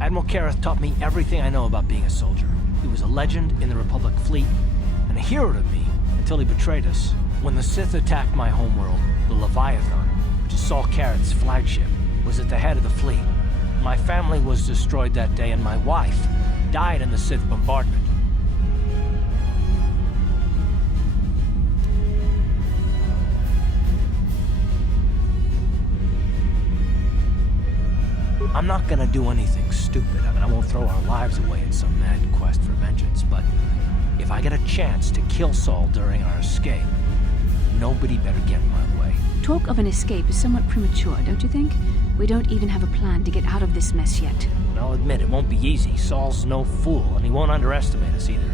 Admiral Kareth taught me everything I know about being a soldier. He was a legend in the Republic fleet, and a hero to me until he betrayed us. When the Sith attacked my homeworld, the Leviathan, which is Saul Kareth's flagship, was at the head of the fleet. My family was destroyed that day, and my wife died in the Sith bombardment. I'm not gonna do anything stupid. I won't throw our lives away in some mad quest for vengeance, but if I get a chance to kill Saul during our escape, nobody better get in my way. Talk of an escape is somewhat premature, don't you think? We don't even have a plan to get out of this mess yet. I'll admit, it won't be easy. Saul's no fool, and he won't underestimate us either.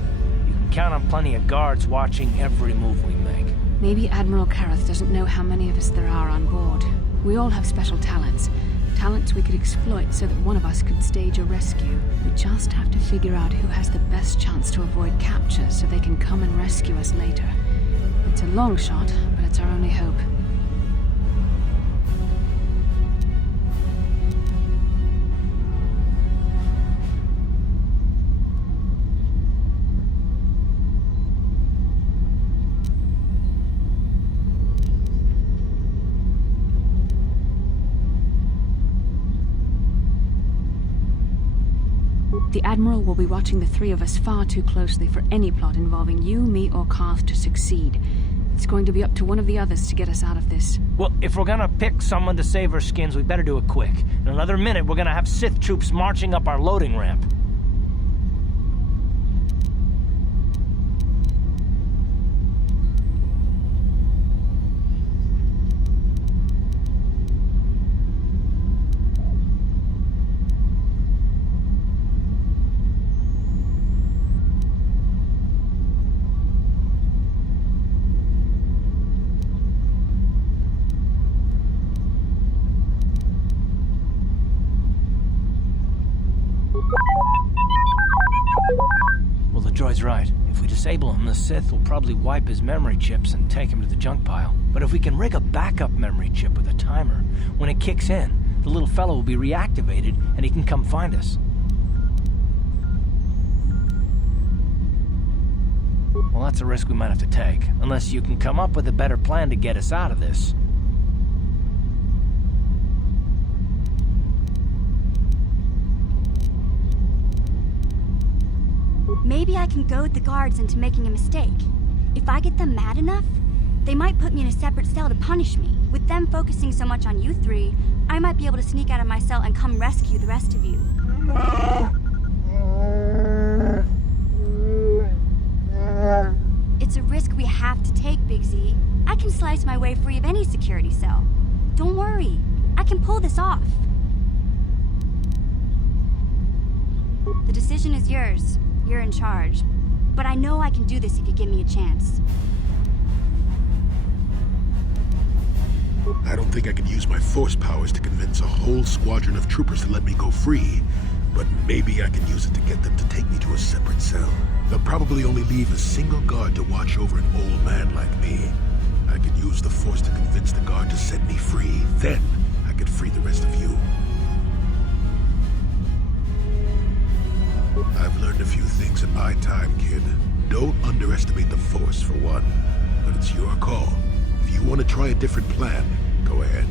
You can count on plenty of guards watching every move we make. Maybe Admiral Kareth doesn't know how many of us there are on board. We all have special talents. Talents we could exploit so that one of us could stage a rescue. We just have to figure out who has the best chance to avoid capture so they can come and rescue us later. It's a long shot, but it's our only hope. The Admiral will be watching the three of us far too closely for any plot involving you, me, or Karth to succeed. It's going to be up to one of the others to get us out of this. Well, if we're gonna pick someone to save our skins, we better do it quick. In another minute, we're gonna have Sith troops marching up our loading ramp. Droid's right. If we disable him, the Sith will probably wipe his memory chips and take him to the junk pile. But if we can rig a backup memory chip with a timer, when it kicks in, the little fellow will be reactivated and he can come find us. Well, that's a risk we might have to take, unless you can come up with a better plan to get us out of this. Maybe I can goad the guards into making a mistake. If I get them mad enough, they might put me in a separate cell to punish me. With them focusing so much on you three, I might be able to sneak out of my cell and come rescue the rest of you. It's a risk we have to take, Big Z. I can slice my way free of any security cell. Don't worry, I can pull this off. The decision is yours. You're in charge. But I know I can do this if you give me a chance. I don't think I can use my force powers to convince a whole squadron of troopers to let me go free, but maybe I can use it to get them to take me to a separate cell. They'll probably only leave a single guard to watch over an old man like me. I could use the force to convince the guard to set me free. Then I could free the rest of you. I've learned a few things in my time, kid. Don't underestimate the Force, for one. But it's your call. If you want to try a different plan, go ahead.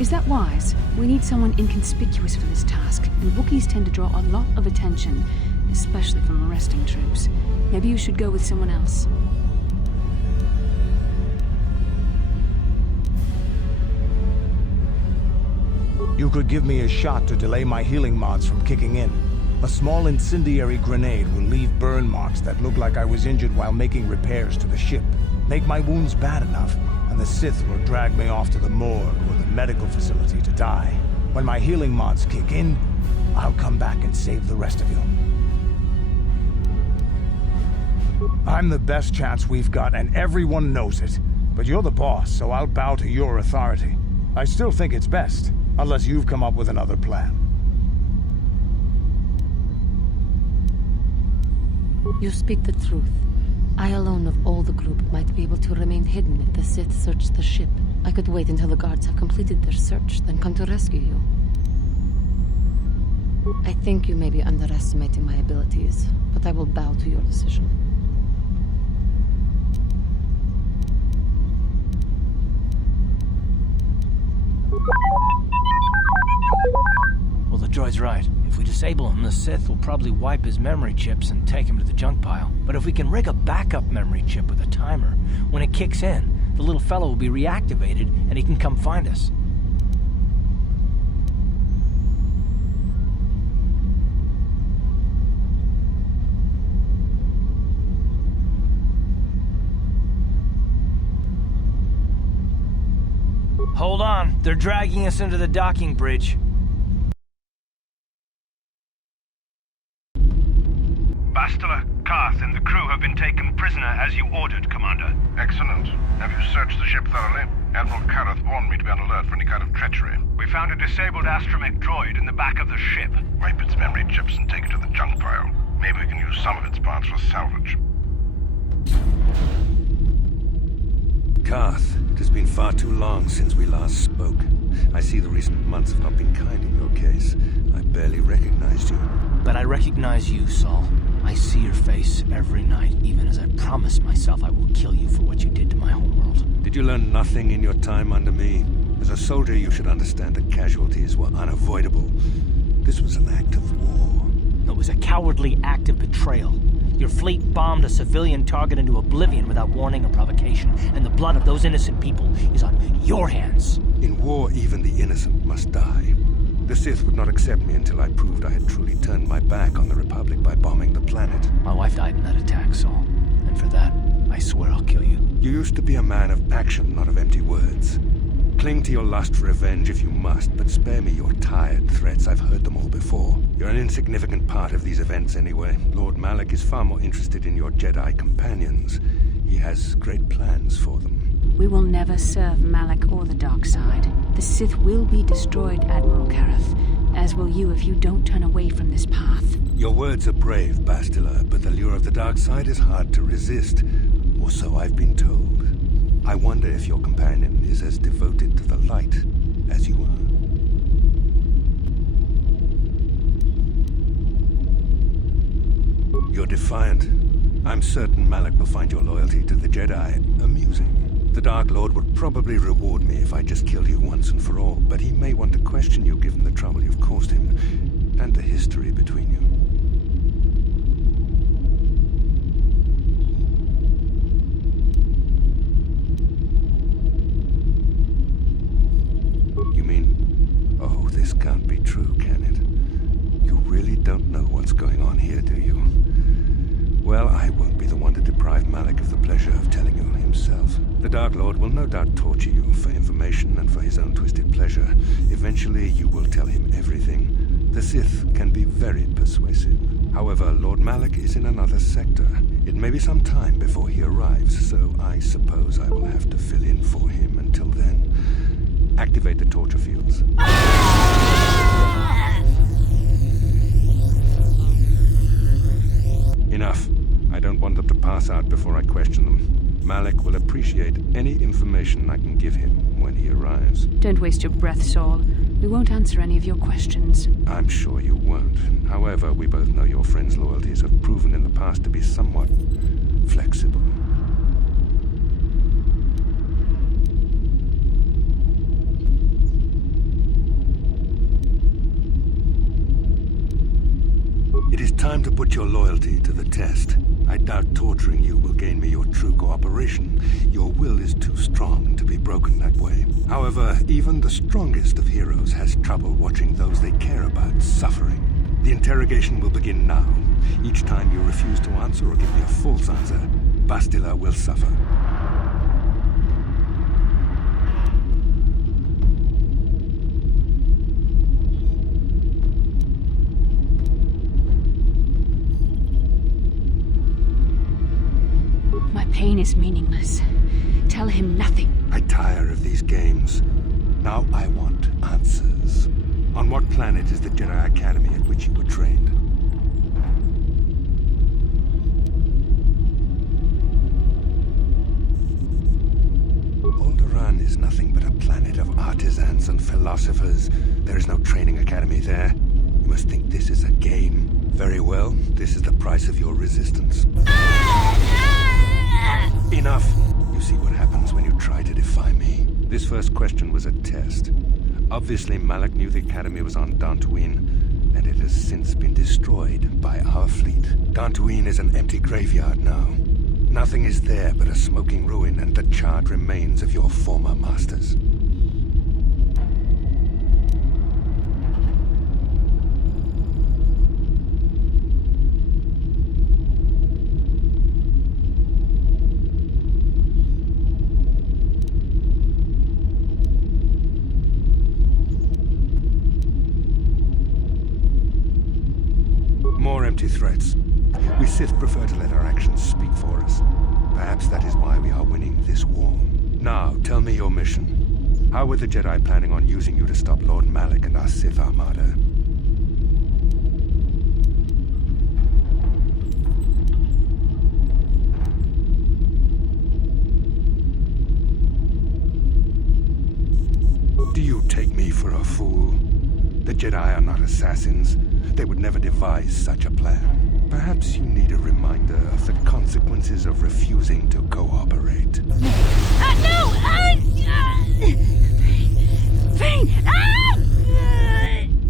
Is that wise? We need someone inconspicuous for this task, and Wookiees tend to draw a lot of attention, especially from arresting troops. Maybe you should go with someone else. You could give me a shot to delay my healing mods from kicking in. A small incendiary grenade will leave burn marks that look like I was injured while making repairs to the ship. Make my wounds bad enough, and the Sith will drag me off to the morgue or the medical facility to die. When my healing mods kick in, I'll come back and save the rest of you. I'm the best chance we've got, and everyone knows it. But you're the boss, so I'll bow to your authority. I still think it's best. Unless you've come up with another plan. You speak the truth. I alone of all the group might be able to remain hidden if the Sith search the ship. I could wait until the guards have completed their search, then come to rescue you. I think you may be underestimating my abilities, but I will bow to your decision. Well, the droid's right. If we disable him, the Sith will probably wipe his memory chips and take him to the junk pile. But if we can rig a backup memory chip with a timer, when it kicks in, the little fellow will be reactivated and he can come find us. Hold on, they're dragging us into the docking bridge. Bastila, Karth, and the crew have been taken prisoner as you ordered, Commander. Excellent. Have you searched the ship thoroughly? Admiral Karth warned me to be on alert for any kind of treachery. We found a disabled astromech droid in the back of the ship. Wipe its memory chips and take it to the junk pile. Maybe we can use some of its parts for salvage. Karth, it has been far too long since we last spoke. I see the recent months have not been kind in your case. I barely recognized you. But I recognize you, Saul. I see your face every night, even as I promised myself I will kill you for what you did to my homeworld. Did you learn nothing in your time under me? As a soldier, you should understand that casualties were unavoidable. This was an act of war. It was a cowardly act of betrayal. Your fleet bombed a civilian target into oblivion without warning or provocation, and the blood of those innocent people is on your hands. In war, even the innocent must die. The Sith would not accept me until I proved I had truly turned my back on the Republic by bombing the planet. My wife died in that attack, Saul. And for that, I swear I'll kill you. You used to be a man of action, not of empty words. Cling to your lust for revenge if you must, but spare me your tired threats. I've heard them all before. You're an insignificant part of these events anyway. Lord Malak is far more interested in your Jedi companions. He has great plans for them. We will never serve Malak or the dark side. The Sith will be destroyed, Admiral Karth, as will you if you don't turn away from this path. Your words are brave, Bastila, but the lure of the dark side is hard to resist. Or so I've been told. I wonder if your companion is as devoted to the light as you are. You're defiant. I'm certain Malak will find your loyalty to the Jedi amusing. The Dark Lord would probably reward me if I just killed you once and for all, but he may want to question you given the trouble you've caused him, and the history between you. You mean, oh, this can't be true, can it? You really don't know what's going on here, do you? Well, I won't be the one to deprive Malak of the pleasure of telling you himself. The Dark Lord will no doubt torture you for information and for his own twisted pleasure. Eventually, you will tell him everything. The Sith can be very persuasive. However, Lord Malak is in another sector. It may be some time before he arrives, so I suppose I will have to fill in for him until then. Activate the torture fields. Enough. I don't want them to pass out before I question them. Malak will appreciate any information I can give him when he arrives. Don't waste your breath, Saul. We won't answer any of your questions. I'm sure you won't. However, we both know your friend's loyalties have proven in the past to be somewhat flexible. It is time to put your loyalty to the test. I doubt torturing you will gain me your true cooperation. Your will is too strong to be broken that way. However, even the strongest of heroes has trouble watching those they care about suffering. The interrogation will begin now. Each time you refuse to answer or give me a false answer, Bastila will suffer. Pain is meaningless. Tell him nothing. I tire of these games. Now I want answers. On what planet is the Jedi Academy at which you were trained? is nothing but a planet of artisans and philosophers. There is no training academy there. You must think this is a game. Very well, this is the price of your resistance. Enough! You see what happens when you try to defy me. This first question was a test. Obviously, Malak knew the Academy was on Dantooine, and it has since been destroyed by our fleet. Dantooine is an empty graveyard now. Nothing is there but a smoking ruin and the charred remains of your former masters. More empty threats. We Sith prefer to let our actions speak for us. Perhaps that is why we are winning this war. Now, tell me your mission. How were the Jedi planning on using you to stop Lord Malak and our Sith Armada? Do you take me for a fool? The Jedi are not assassins. They would never devise such a plan. Perhaps you need a reminder of the consequences of refusing to cooperate. No! Pain!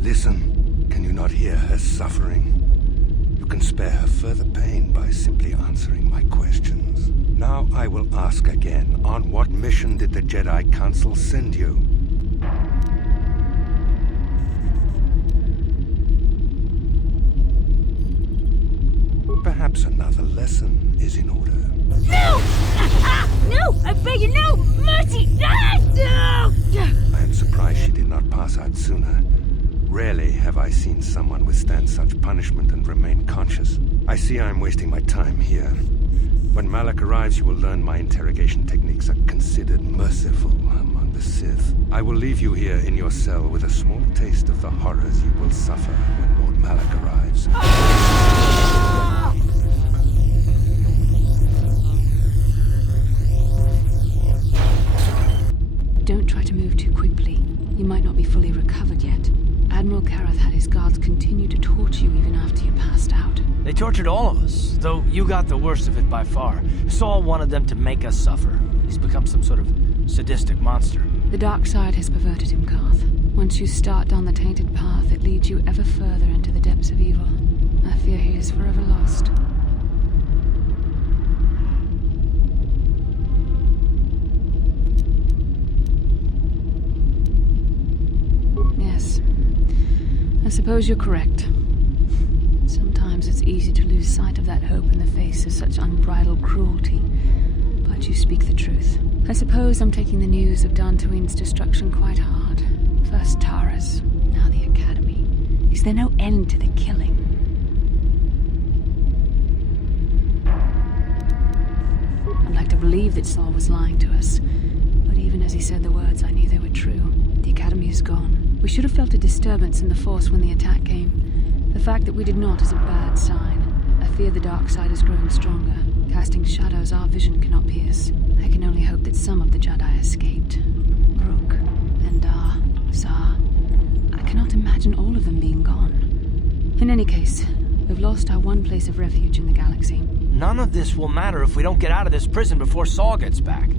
Listen, can you not hear her suffering? You can spare her further pain by simply answering my questions. Now I will ask again, on what mission did the Jedi Council send you? Perhaps another lesson is in order. No! No! I beg you, no! Mercy! No! I am surprised she did not pass out sooner. Rarely have I seen someone withstand such punishment and remain conscious. I see I am wasting my time here. When Malak arrives, you will learn my interrogation techniques are considered merciful among the Sith. I will leave you here in your cell with a small taste of the horrors you will suffer when Lord Malak arrives. Don't try to move too quickly. You might not be fully recovered yet. Admiral Kareth had his guards continue to torture you even after you passed out. They tortured all of us, though you got the worst of it by far. Saul wanted them to make us suffer. He's become some sort of sadistic monster. The dark side has perverted him, Karth. Once you start down the tainted path, it leads you ever further into the depths of evil. I fear he is forever lost. Yes. I suppose you're correct. Sometimes it's easy to lose sight of that hope in the face of such unbridled cruelty. But you speak the truth. I suppose I'm taking the news of Dantooine's destruction quite hard. First Taras, now the Academy. Is there no end to the killing? I'd like to believe that Saul was lying to us. But even as he said the words, I knew they were true. The Academy is gone. We should have felt a disturbance in the Force when the attack came. The fact that we did not is a bad sign. I fear the dark side is growing stronger, casting shadows our vision cannot pierce. I can only hope that some of the Jedi escaped. Rook, Endar, Zar. I cannot imagine all of them being gone. In any case, we've lost our one place of refuge in the galaxy. None of this will matter if we don't get out of this prison before Saul gets back.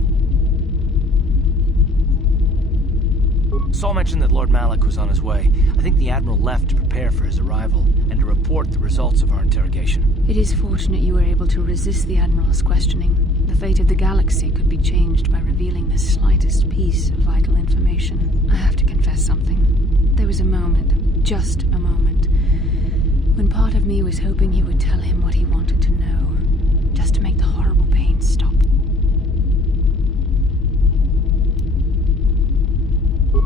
Saul mentioned that Lord Malak was on his way. I think the Admiral left to prepare for his arrival and to report the results of our interrogation. It is fortunate you were able to resist the Admiral's questioning. The fate of the galaxy could be changed by revealing the slightest piece of vital information. I have to confess something. There was a moment, just a moment, when part of me was hoping you would tell him what he wanted to know, just to make the horrible pain stop.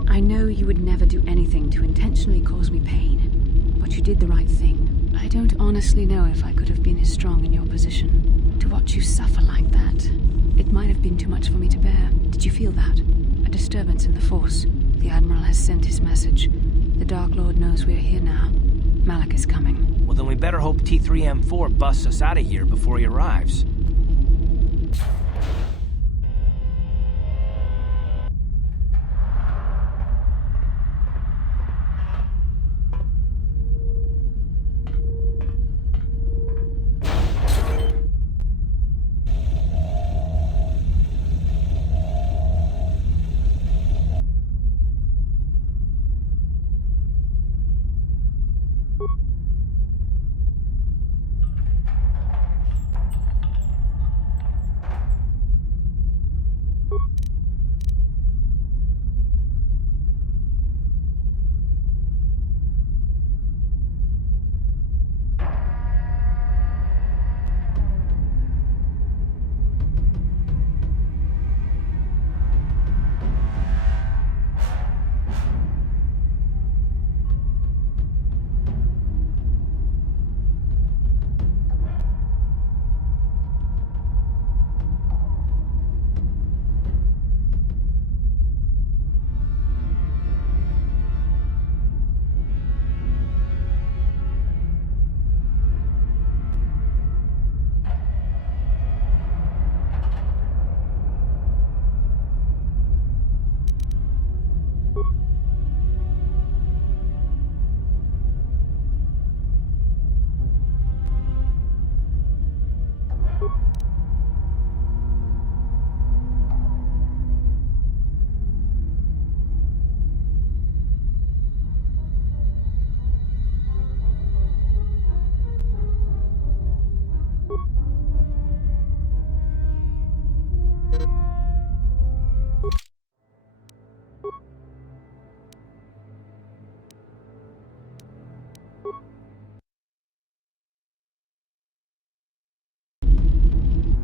I know you would never do anything to intentionally cause me pain, but you did the right thing. I don't honestly know if I could have been as strong in your position. To watch you suffer like that, it might have been too much for me to bear. Did you feel that? A disturbance in the Force. The Admiral has sent his message. The Dark Lord knows we're here now. Malak is coming. Well, then we better hope T3M4 busts us out of here before he arrives.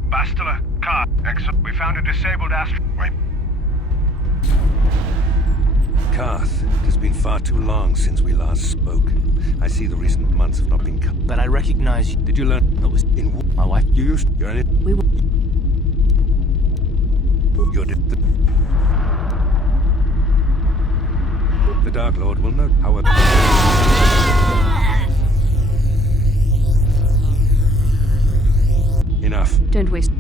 Bastila, Car. Excellent. We found a disabled Wait. Karth, it has been far too long since we last spoke. I see the recent months have not been cut. But I recognize you. Did you learn that was in My wife. you used you're in it? We were... You're the Dark Lord will note, however. Enough. Don't waste...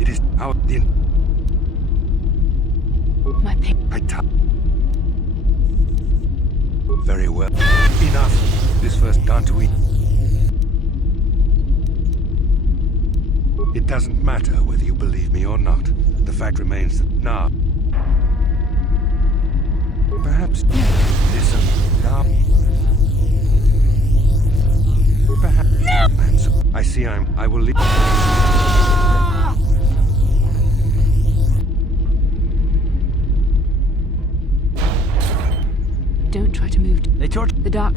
It is our the my pain. Very well. Enough. This first can't we? It doesn't matter whether you believe me or not. The fact remains that now. Perhaps listen now. Perhaps no! I see I will leave. Don't try to move. They tortured. The dark...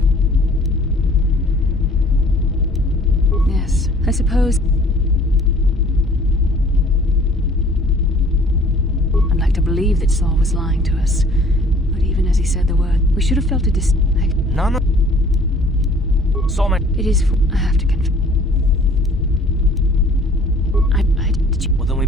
Yes, I suppose... I'd like to believe that Saul was lying to us. But even as he said the word, we should have felt a None of... Saul, man. It is... I have to confess. Did you... Well, then we...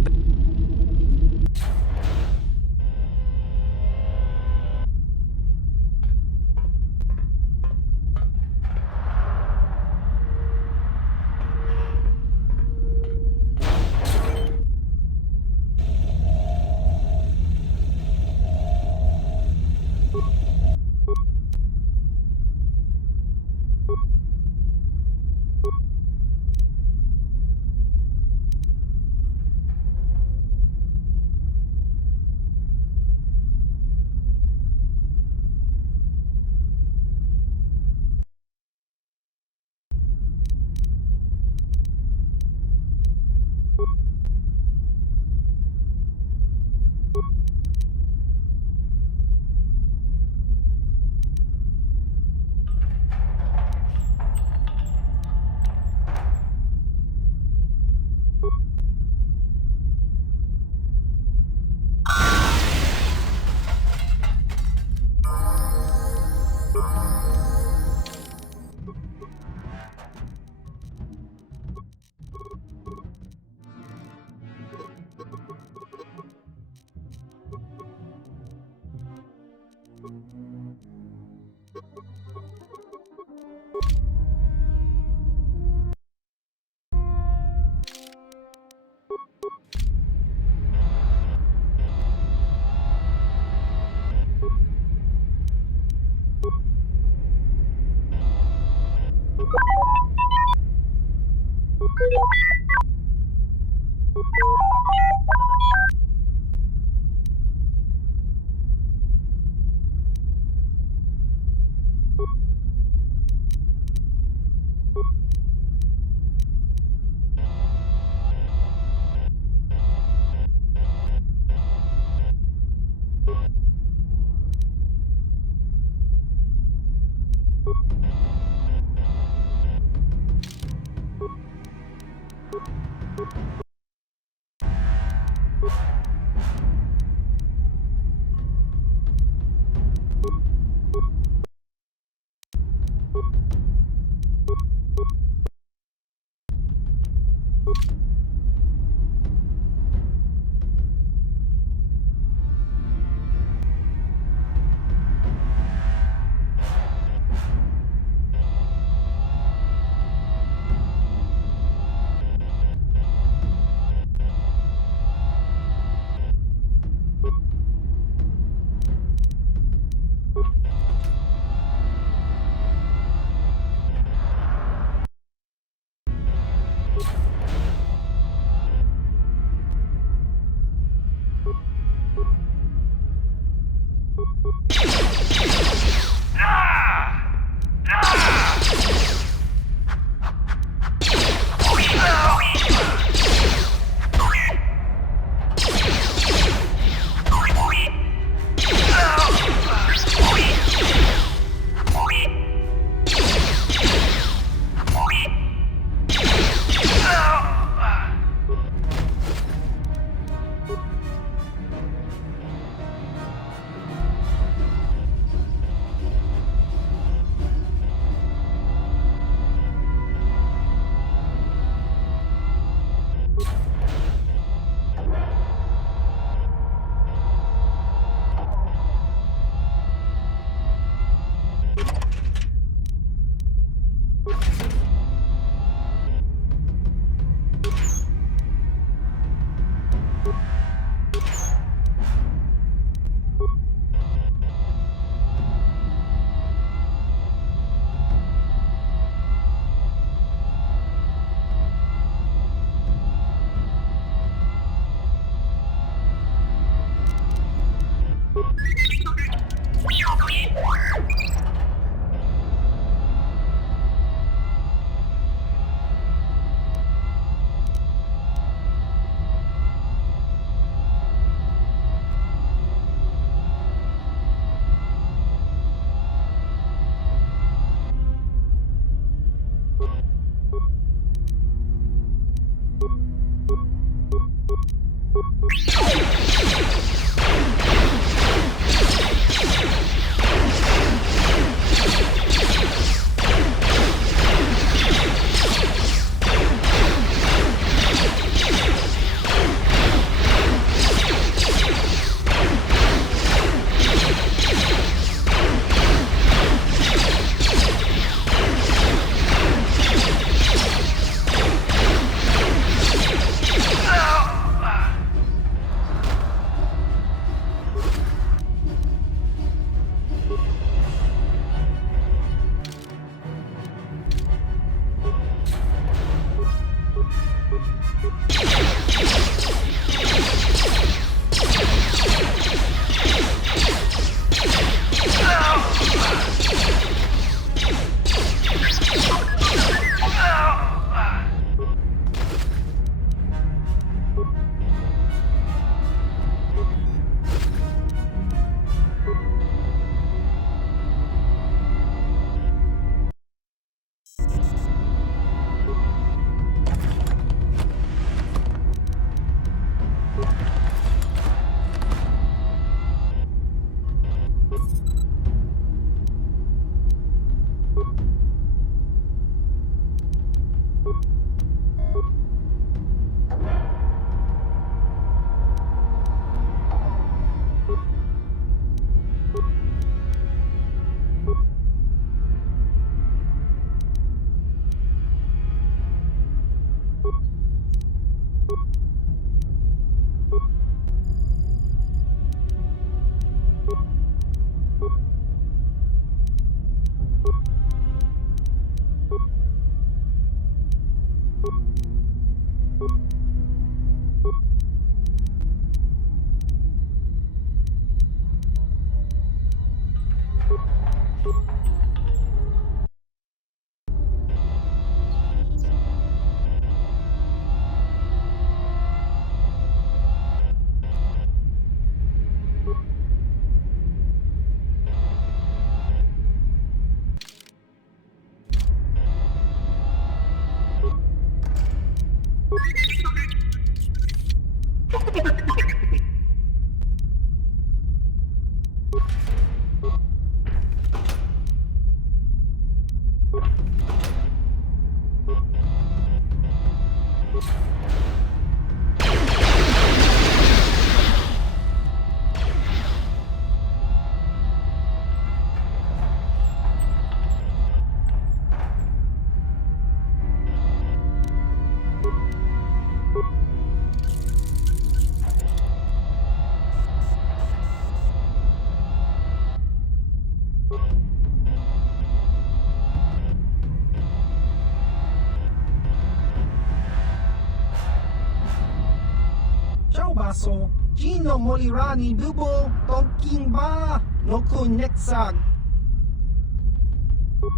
Baso, Gino Molirani Bubo, Tonking Ba, Noku Nexag.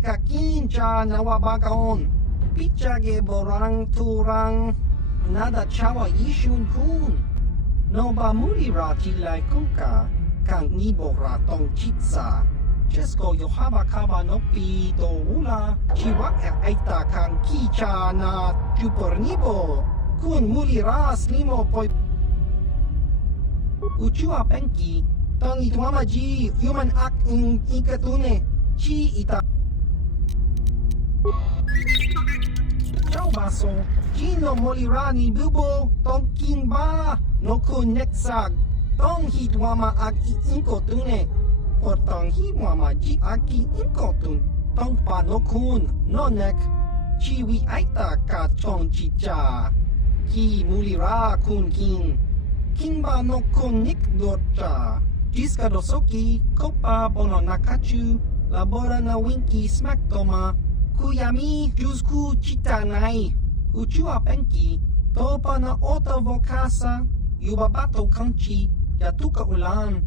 Kakin cha nawabakaon, Pichage Borang Turang, Nada Chawa Yishun Kun. Noba Mulira Tilai Kuka, Kang Nibora Tong Chitsa. Chesko Yohaba Kaba Nopi Do Ula, Chiwak Aita Kang Kicha na Jupor Nibo, Kun Mulira Slimo Poi. Uchua penki, tong ituama ji human act in ikatune, chi ita. Ciao baso, Gino Molirani Bubo, tong king ba, no kun nexag, tong hitwama ag inkotune, por tong hitwama ji aki inkotun, tong pa no kun, no nek, chi wi aita ka tong chicha, ki mulira kun king. Kimba no konik dorcha. Jiska dosoki, kopa bono nakachu, labora na winki smack toma. Kuyami jusku chitanai. Uchua penki, topa na ota vokasa, yubabato kanchi, yatuka ulan.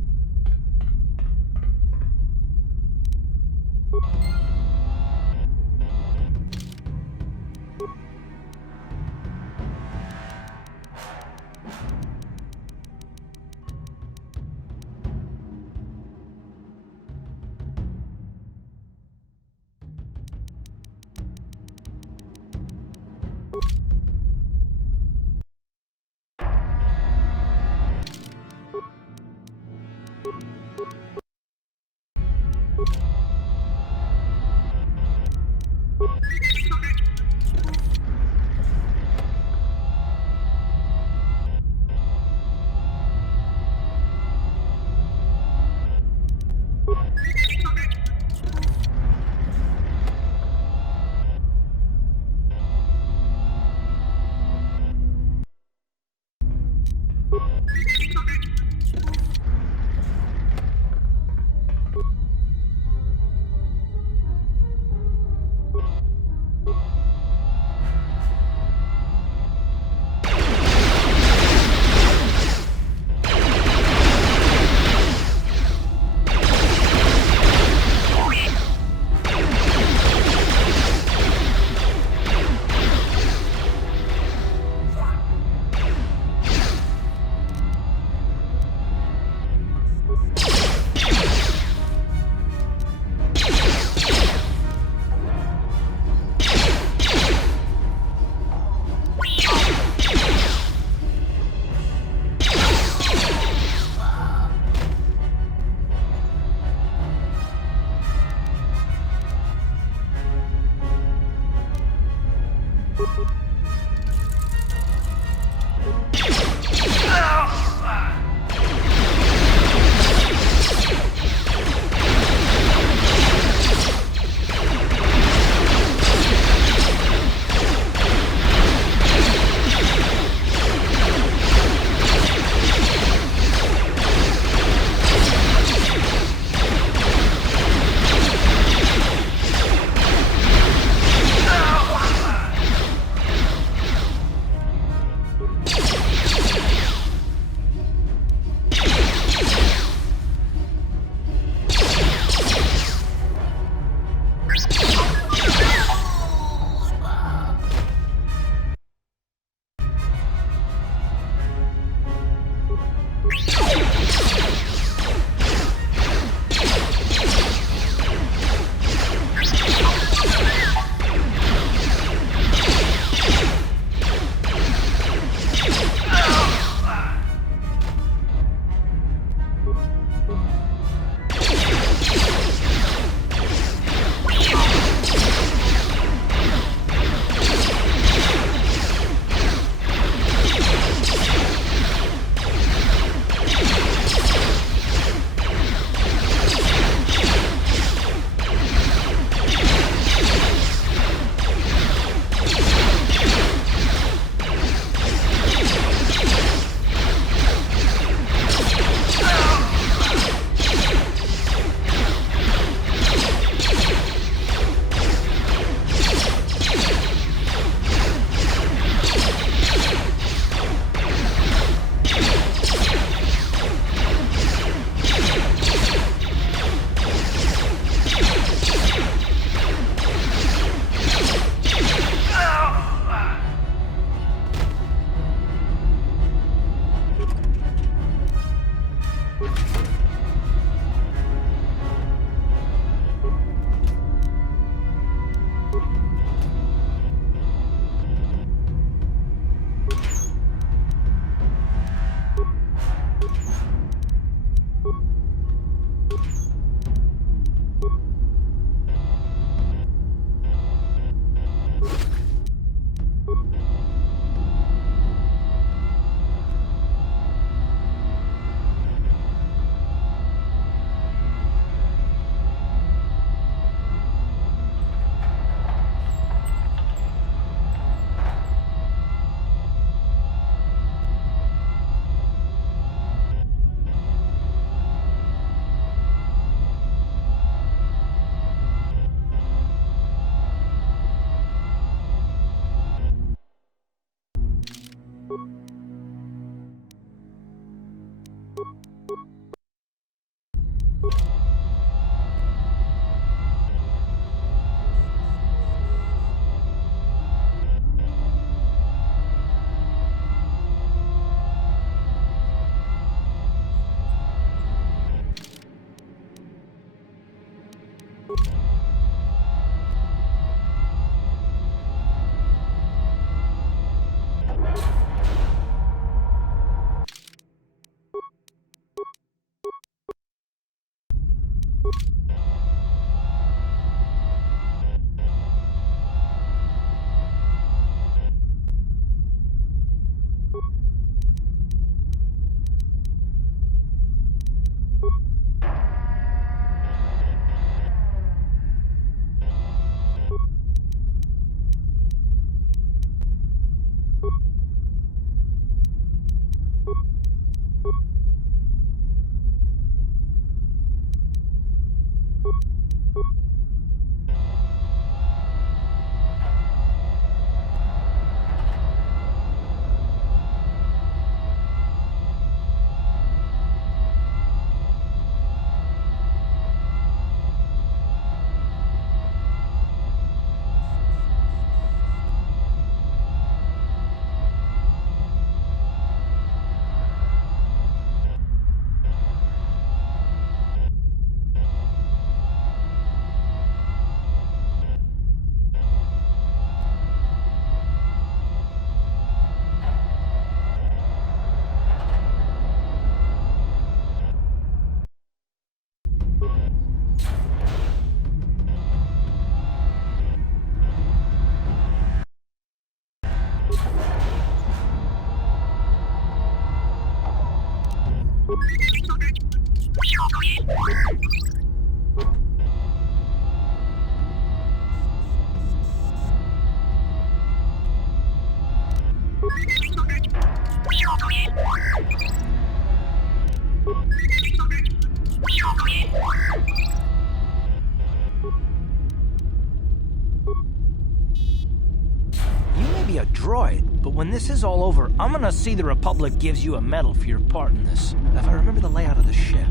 A droid, but when this is all over, I'm gonna see the Republic gives you a medal for your part in this. If I remember the layout of the ship,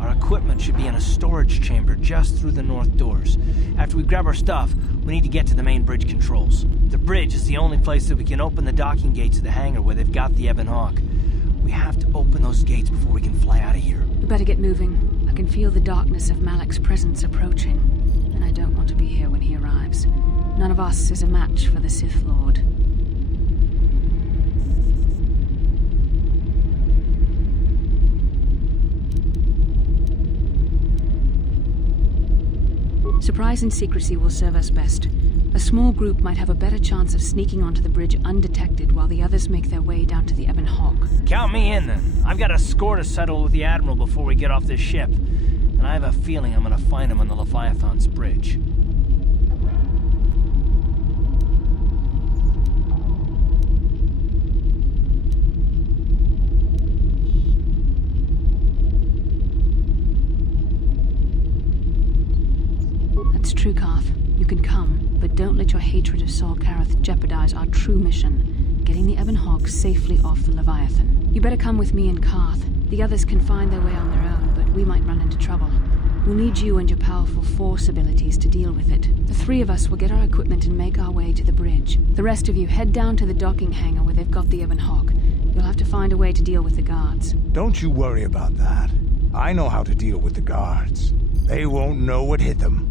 our equipment should be in a storage chamber just through the north doors. After we grab our stuff, we need to get to the main bridge controls. The bridge is the only place that we can open the docking gates of the hangar where they've got the Ebon Hawk. We have to open those gates before we can fly out of here. We better get moving. I can feel the darkness of Malik's presence approaching, and I don't want to be here when he arrives. None of us is a match for the Sith Lord. Surprise and secrecy will serve us best. A small group might have a better chance of sneaking onto the bridge undetected while the others make their way down to the Ebon Hawk. Count me in, then. I've got a score to settle with the Admiral before we get off this ship. And I have a feeling I'm gonna find him on the Leviathan's bridge. That's true, Karth. You can come, but don't let your hatred of Sol Karath jeopardize our true mission, getting the Ebon Hawk safely off the Leviathan. You better come with me and Karth. The others can find their way on their own, but we might run into trouble. We'll need you and your powerful Force abilities to deal with it. The three of us will get our equipment and make our way to the bridge. The rest of you head down to the docking hangar where they've got the Ebon Hawk. You'll have to find a way to deal with the guards. Don't you worry about that. I know how to deal with the guards. They won't know what hit them.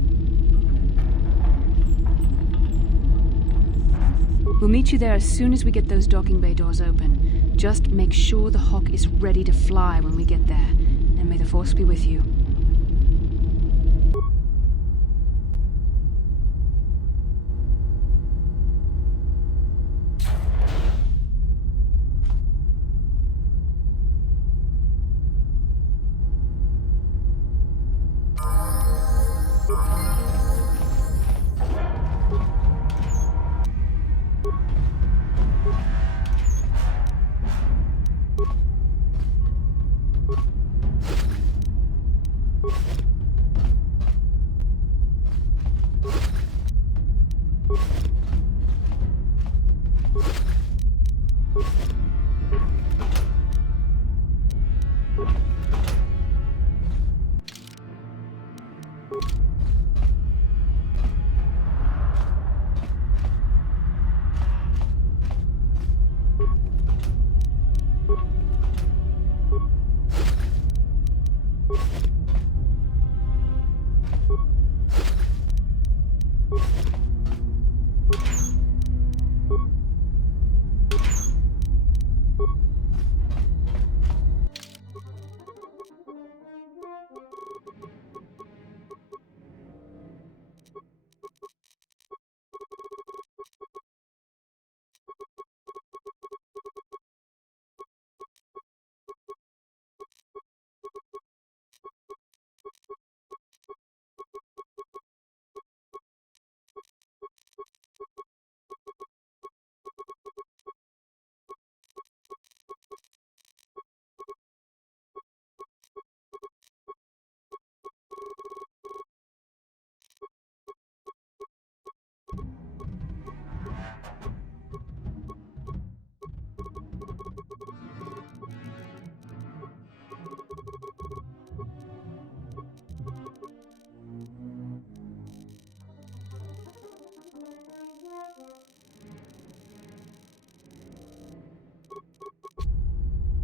We'll meet you there as soon as we get those docking bay doors open. Just make sure the Hawk is ready to fly when we get there. And may the Force be with you.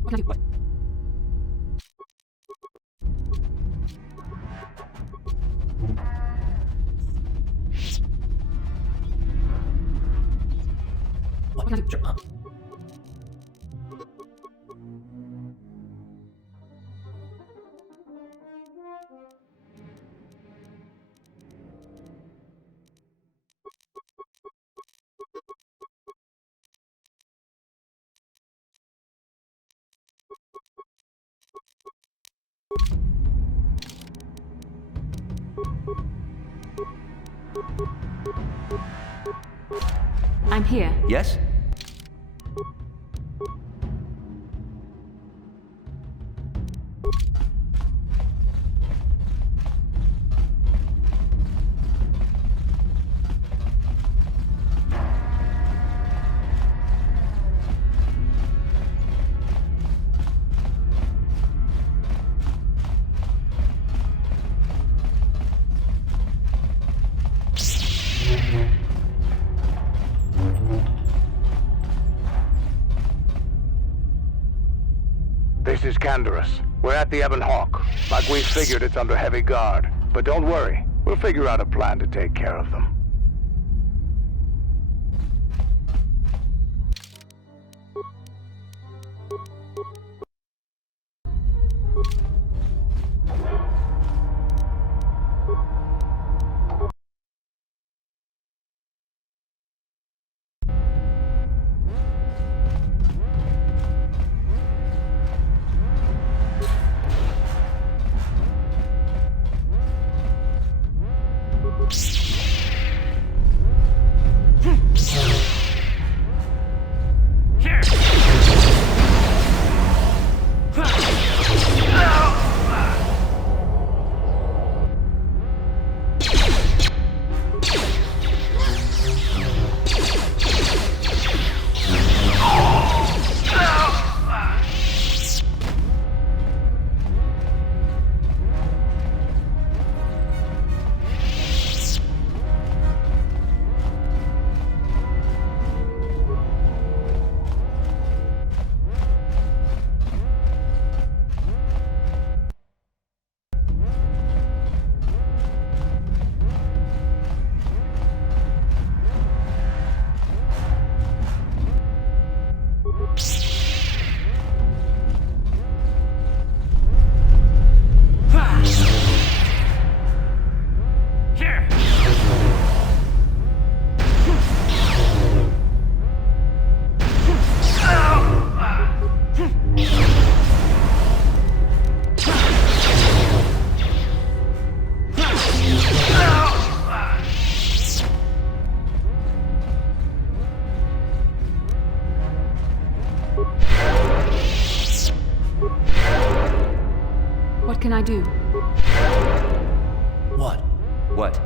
What can I do? What? What can I do? Sure. I'm here. Yes? This is Canderous. We're at the Ebon Hawk. Like we figured, it's under heavy guard. But don't worry, we'll figure out a plan to take care of them. What can I do? What? What?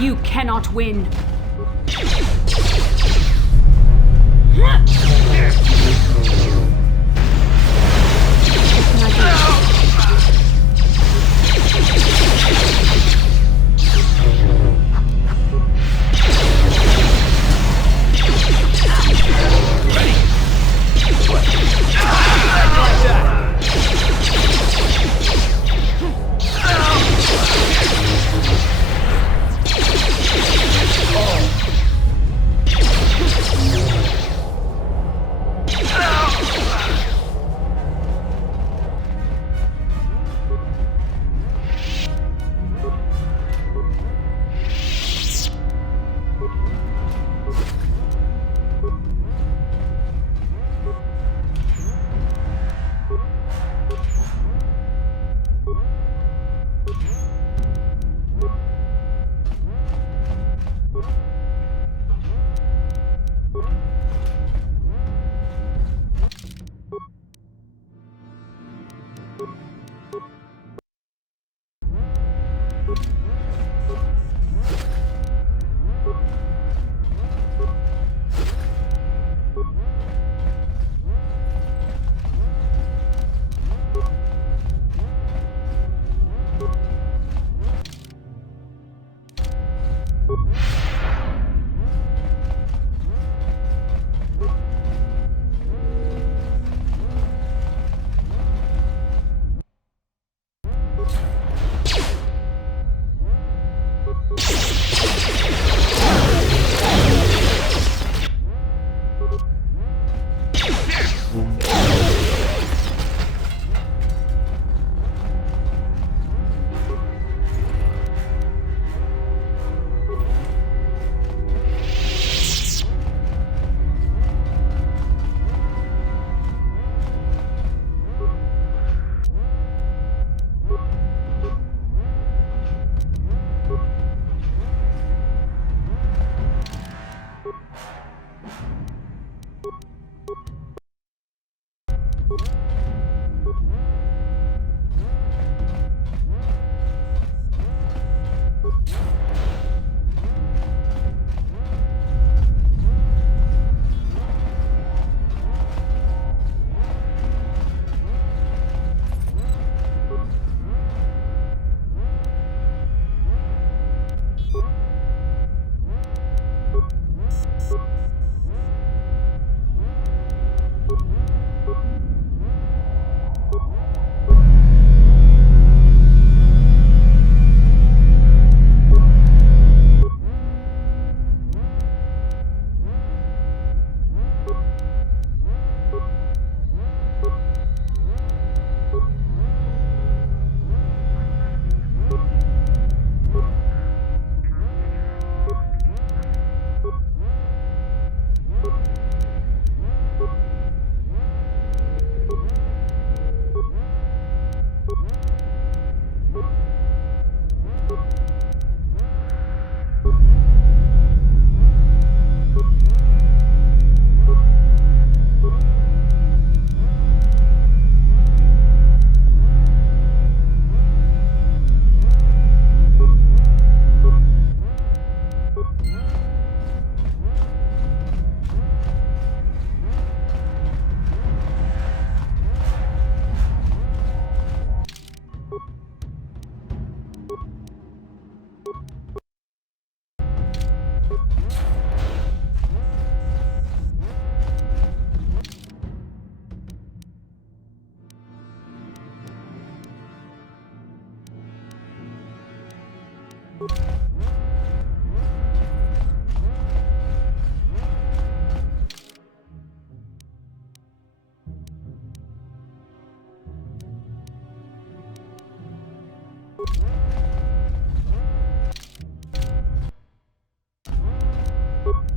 You cannot win.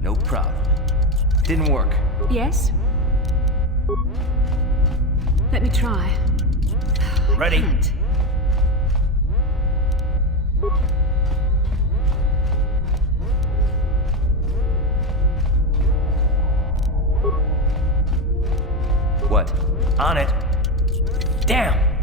No problem. Didn't work. Yes? Let me try. Ready? What? On it. Damn!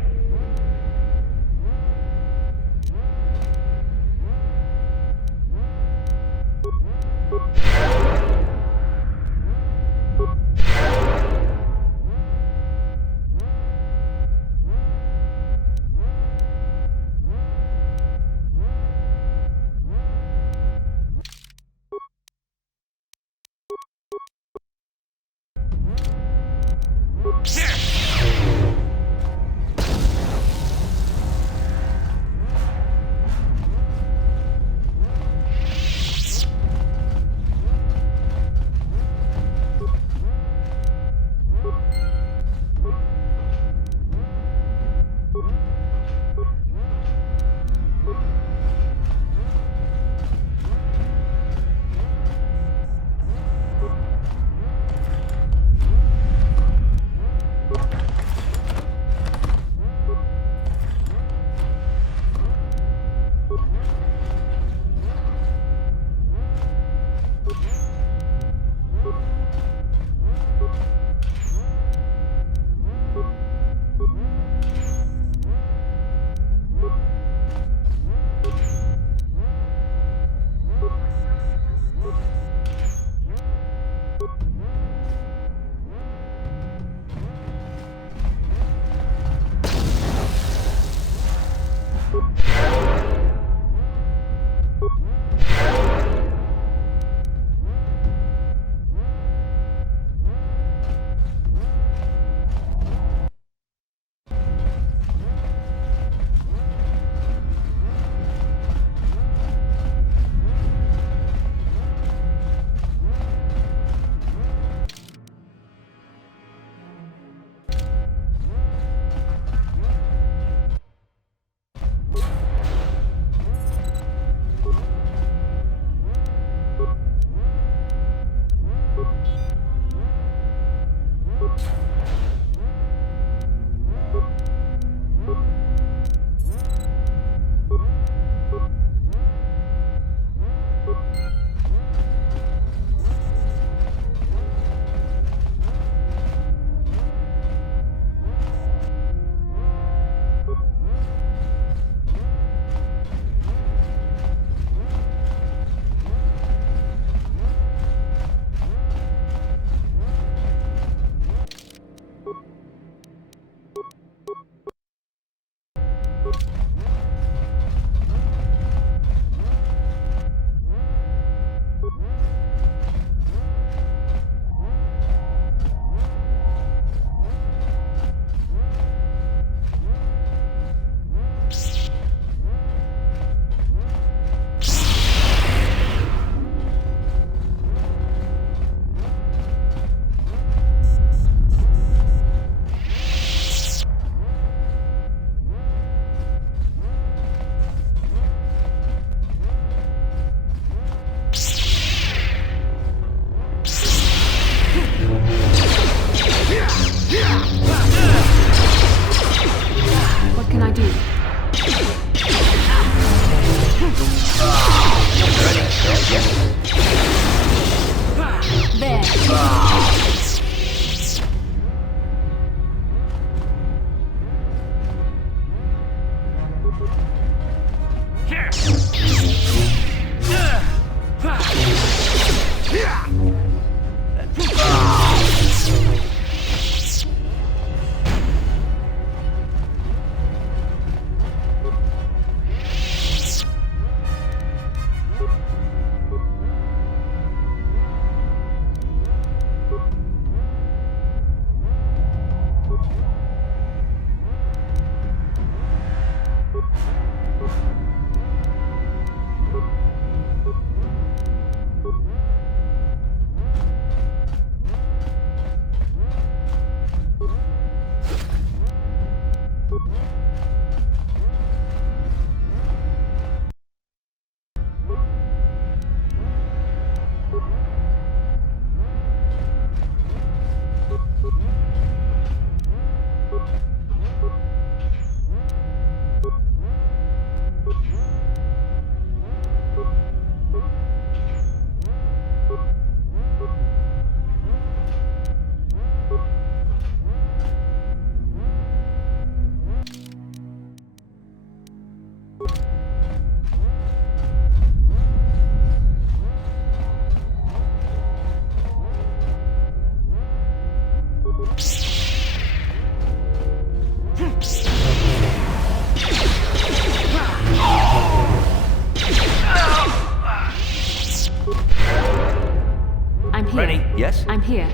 here. Ready? Yes? I'm here.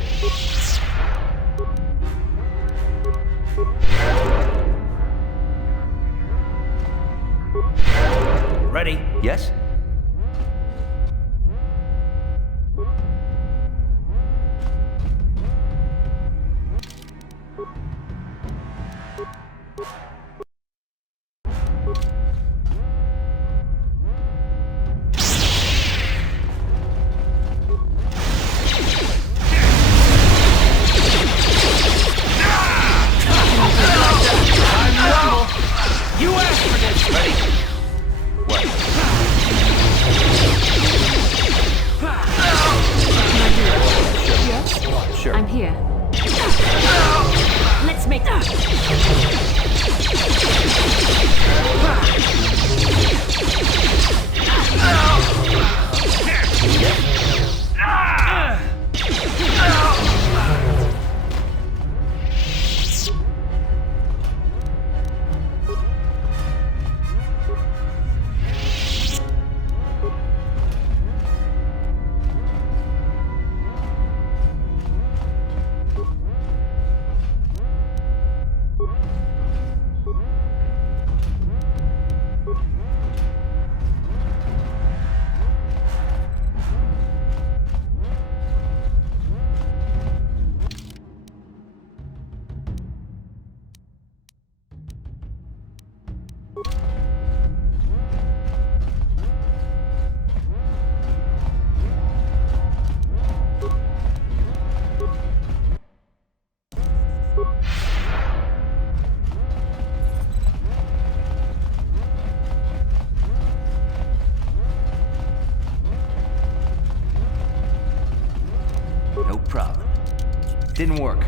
Ready? Yes? You asked for this! Ready? What? Yes? Sure. I'm here. Let's make that. No problem. Didn't work.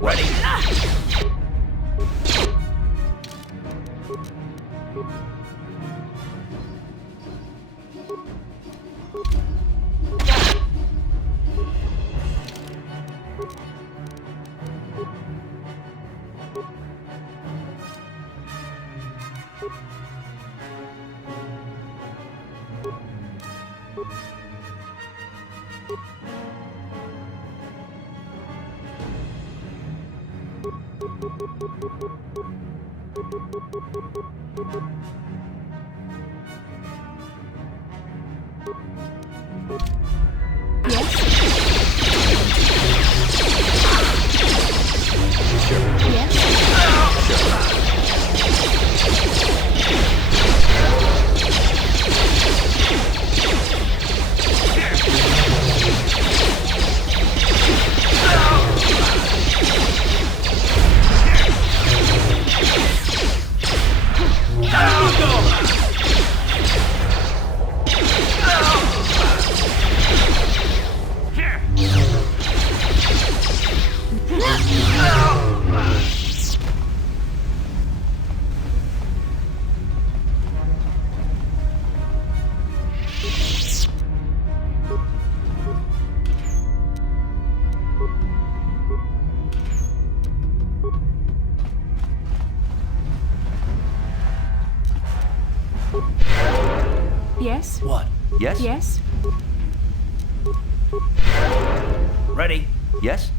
Ready? Yes? What? Yes? Yes? Ready? Yes?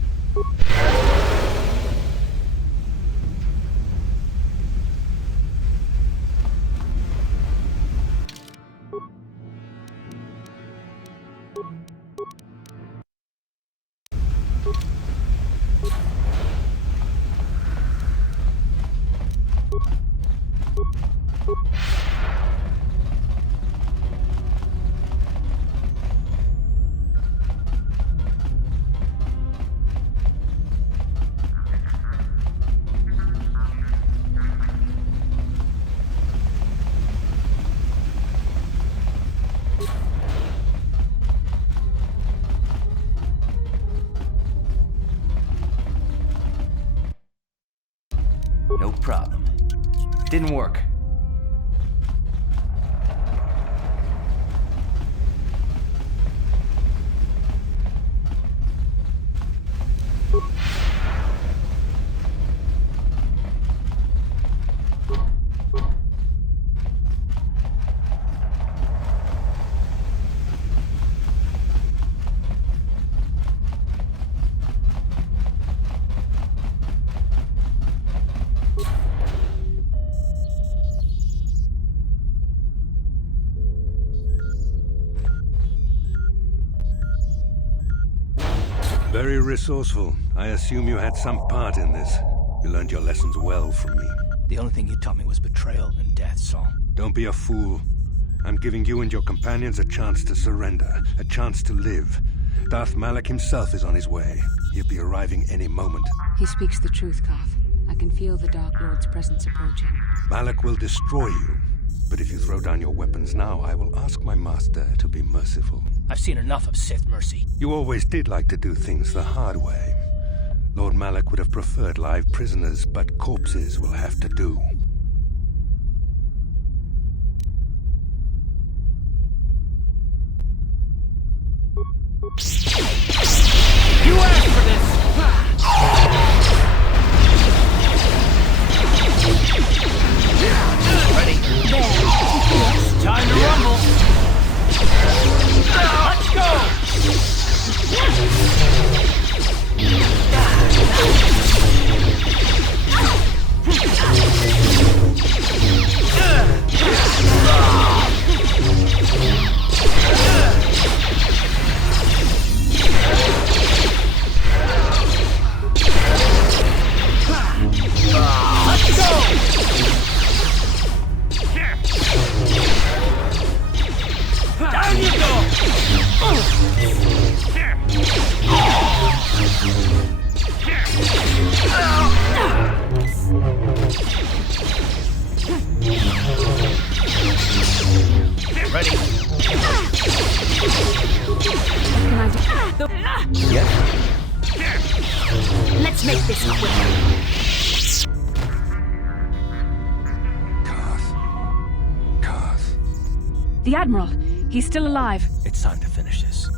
No problem. Didn't work. Very resourceful. I assume you had some part in this. You learned your lessons well from me. The only thing you taught me was betrayal and death, Saul. Don't be a fool. I'm giving you and your companions a chance to surrender, a chance to live. Darth Malak himself is on his way. He'll be arriving any moment. He speaks the truth, Carth. I can feel the Dark Lord's presence approaching. Malak will destroy you. But if you throw down your weapons now, I will ask my master to be merciful. I've seen enough of Sith mercy. You always did like to do things the hard way. Lord Malak would have preferred live prisoners, but corpses will have to do. You asked for this! Ready? There. Time to rumble! Let's go! Let's make this quick. Karth. The Admiral. He's still alive. It's time to finish this.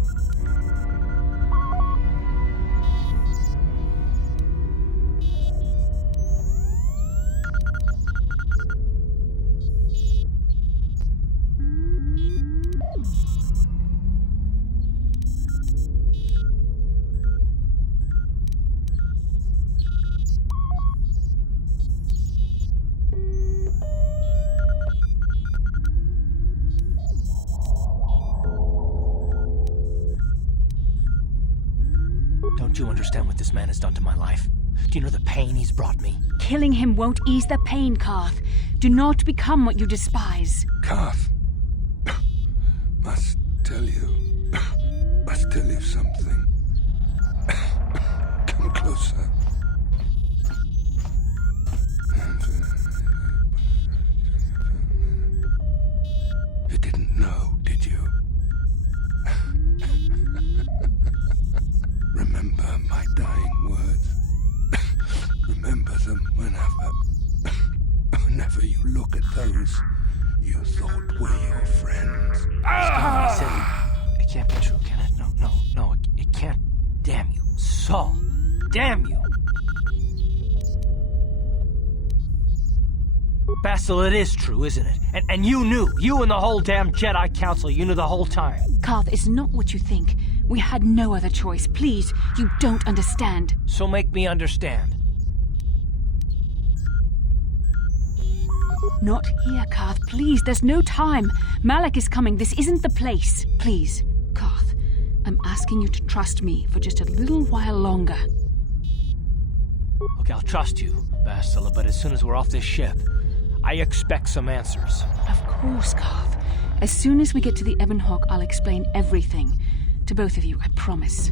Don't you understand what this man has done to my life? Do you know the pain he's brought me? Killing him won't ease the pain, Karth. Do not become what you despise. Karth. Must tell you something. Come closer. You didn't know, did you? Remember my dying words. Remember them whenever you look at those you thought were your friends. It can't be true, can it? No, it can't. Damn you, Saul. Damn you. Bastila, it is true, isn't it? And you knew. You and the whole damn Jedi Council, you knew the whole time. Karth, it's not what you think. We had no other choice. Please, you don't understand. So make me understand. Not here, Karth. Please, there's no time. Malak is coming. This isn't the place. Please, Karth, I'm asking you to trust me for just a little while longer. Okay, I'll trust you, Bastila, but as soon as we're off this ship, I expect some answers. Of course, Karth. As soon as we get to the Ebon Hawk, I'll explain everything. To both of you, I promise.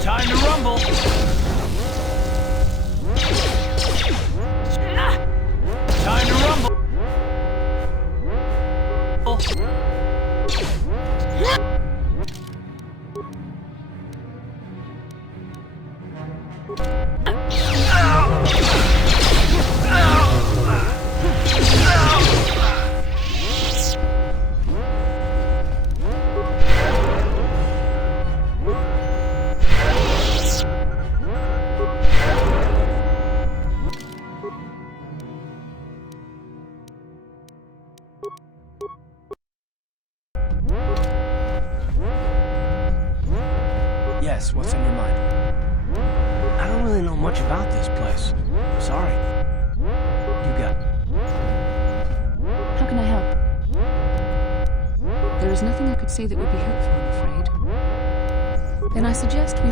Time to rumble! Time to rumble! Yes, what's on your mind? I don't really know much about this place. Sorry. You got... How can I help? There is nothing I could say that would be helpful, I'm afraid. Then I suggest we...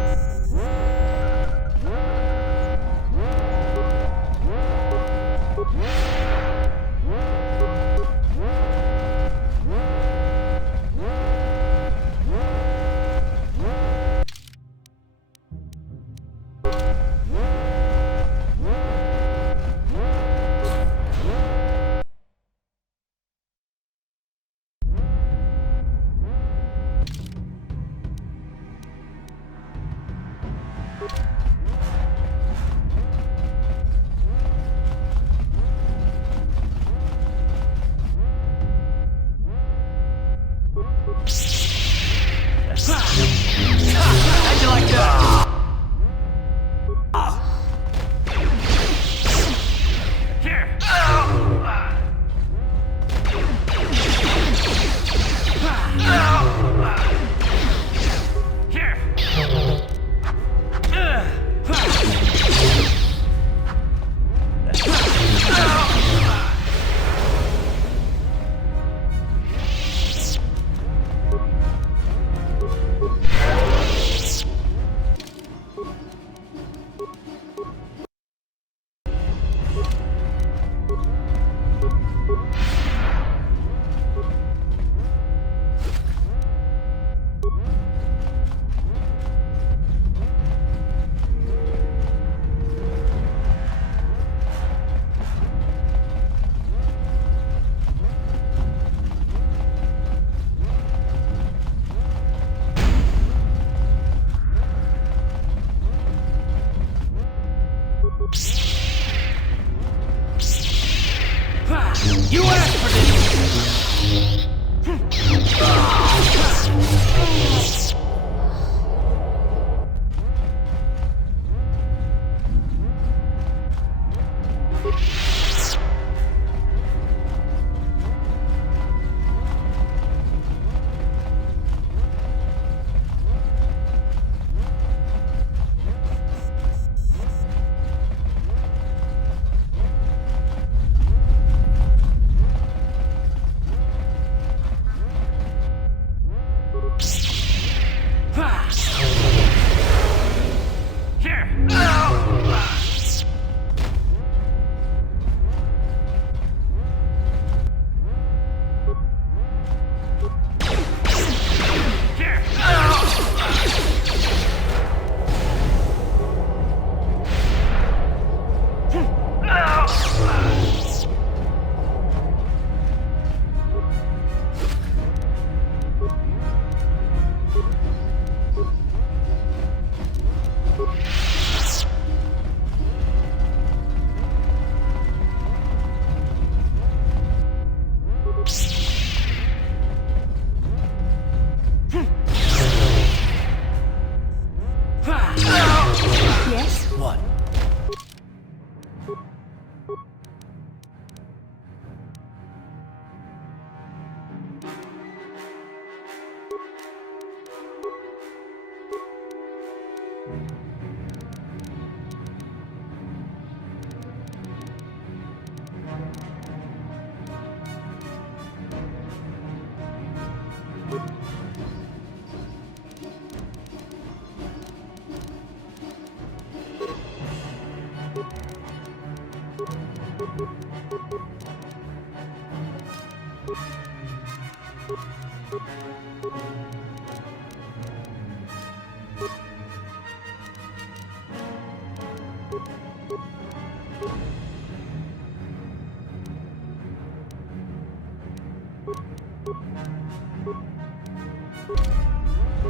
How'd you like that? Here! Here!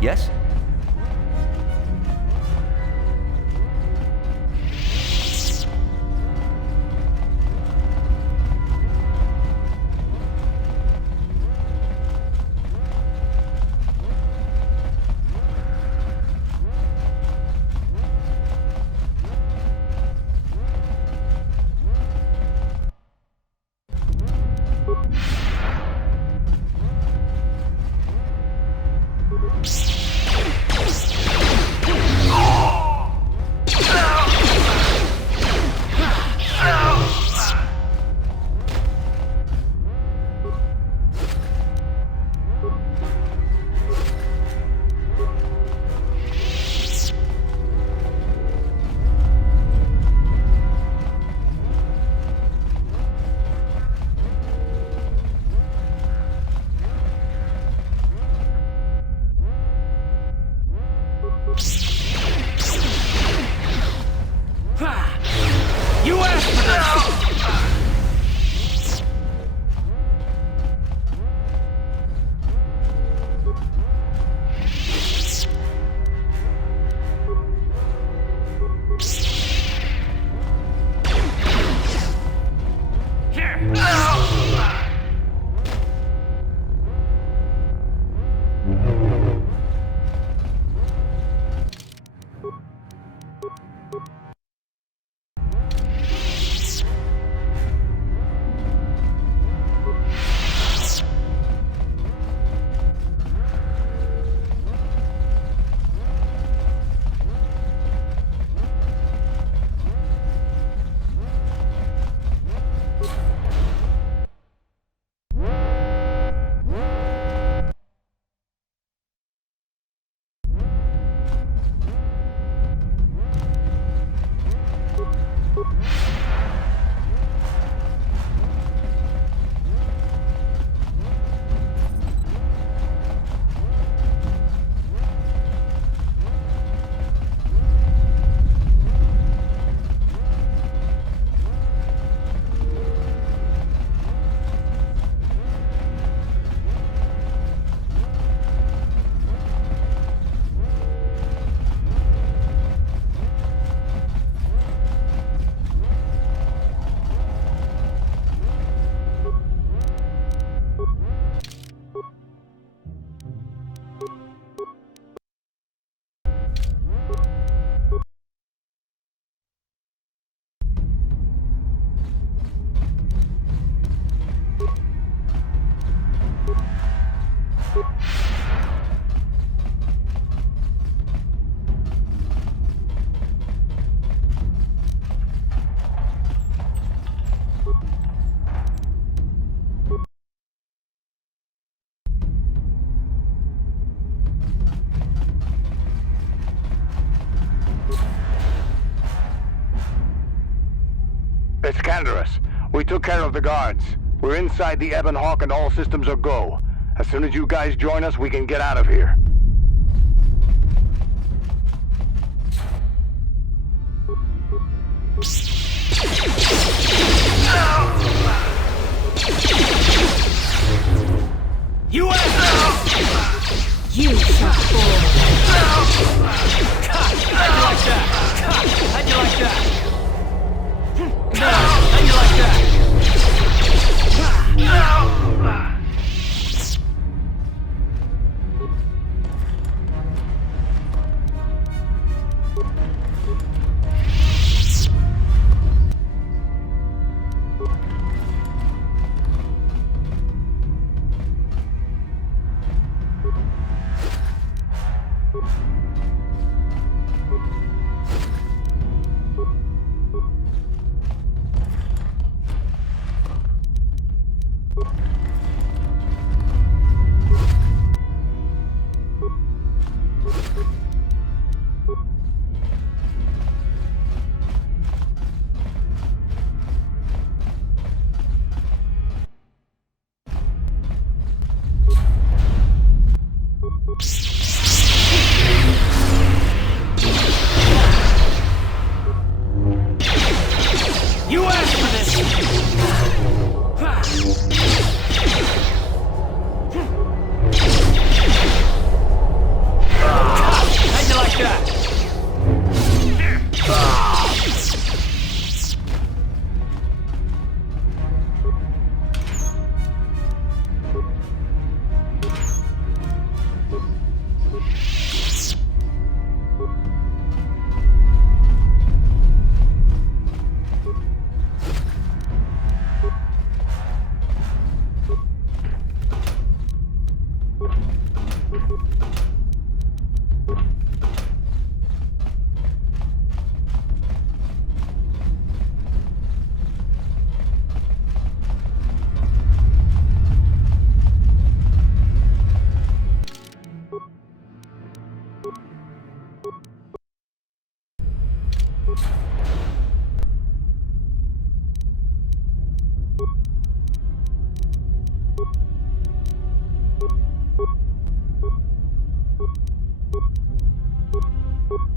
Yes? It's Canderous. We took care of the guards. We're inside the Ebon Hawk and all systems are go. As soon as you guys join us, we can get out of here. You assholes! You shall fall! How'd you like that? How'd you like that? How'd you like that?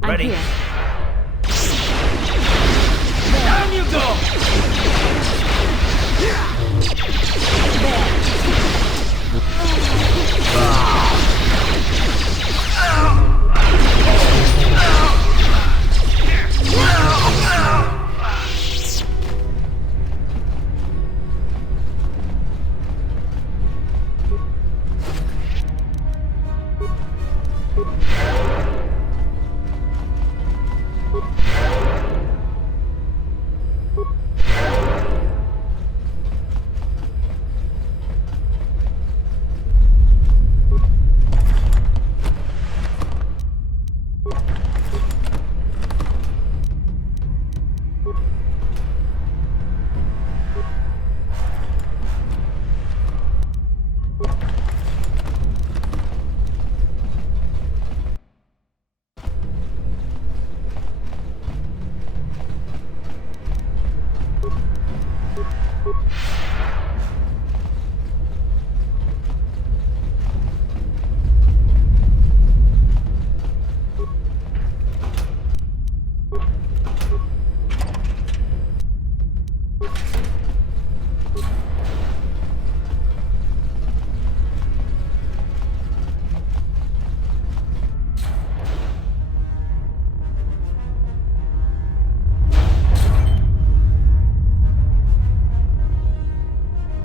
Ready? I'm here. Down you go!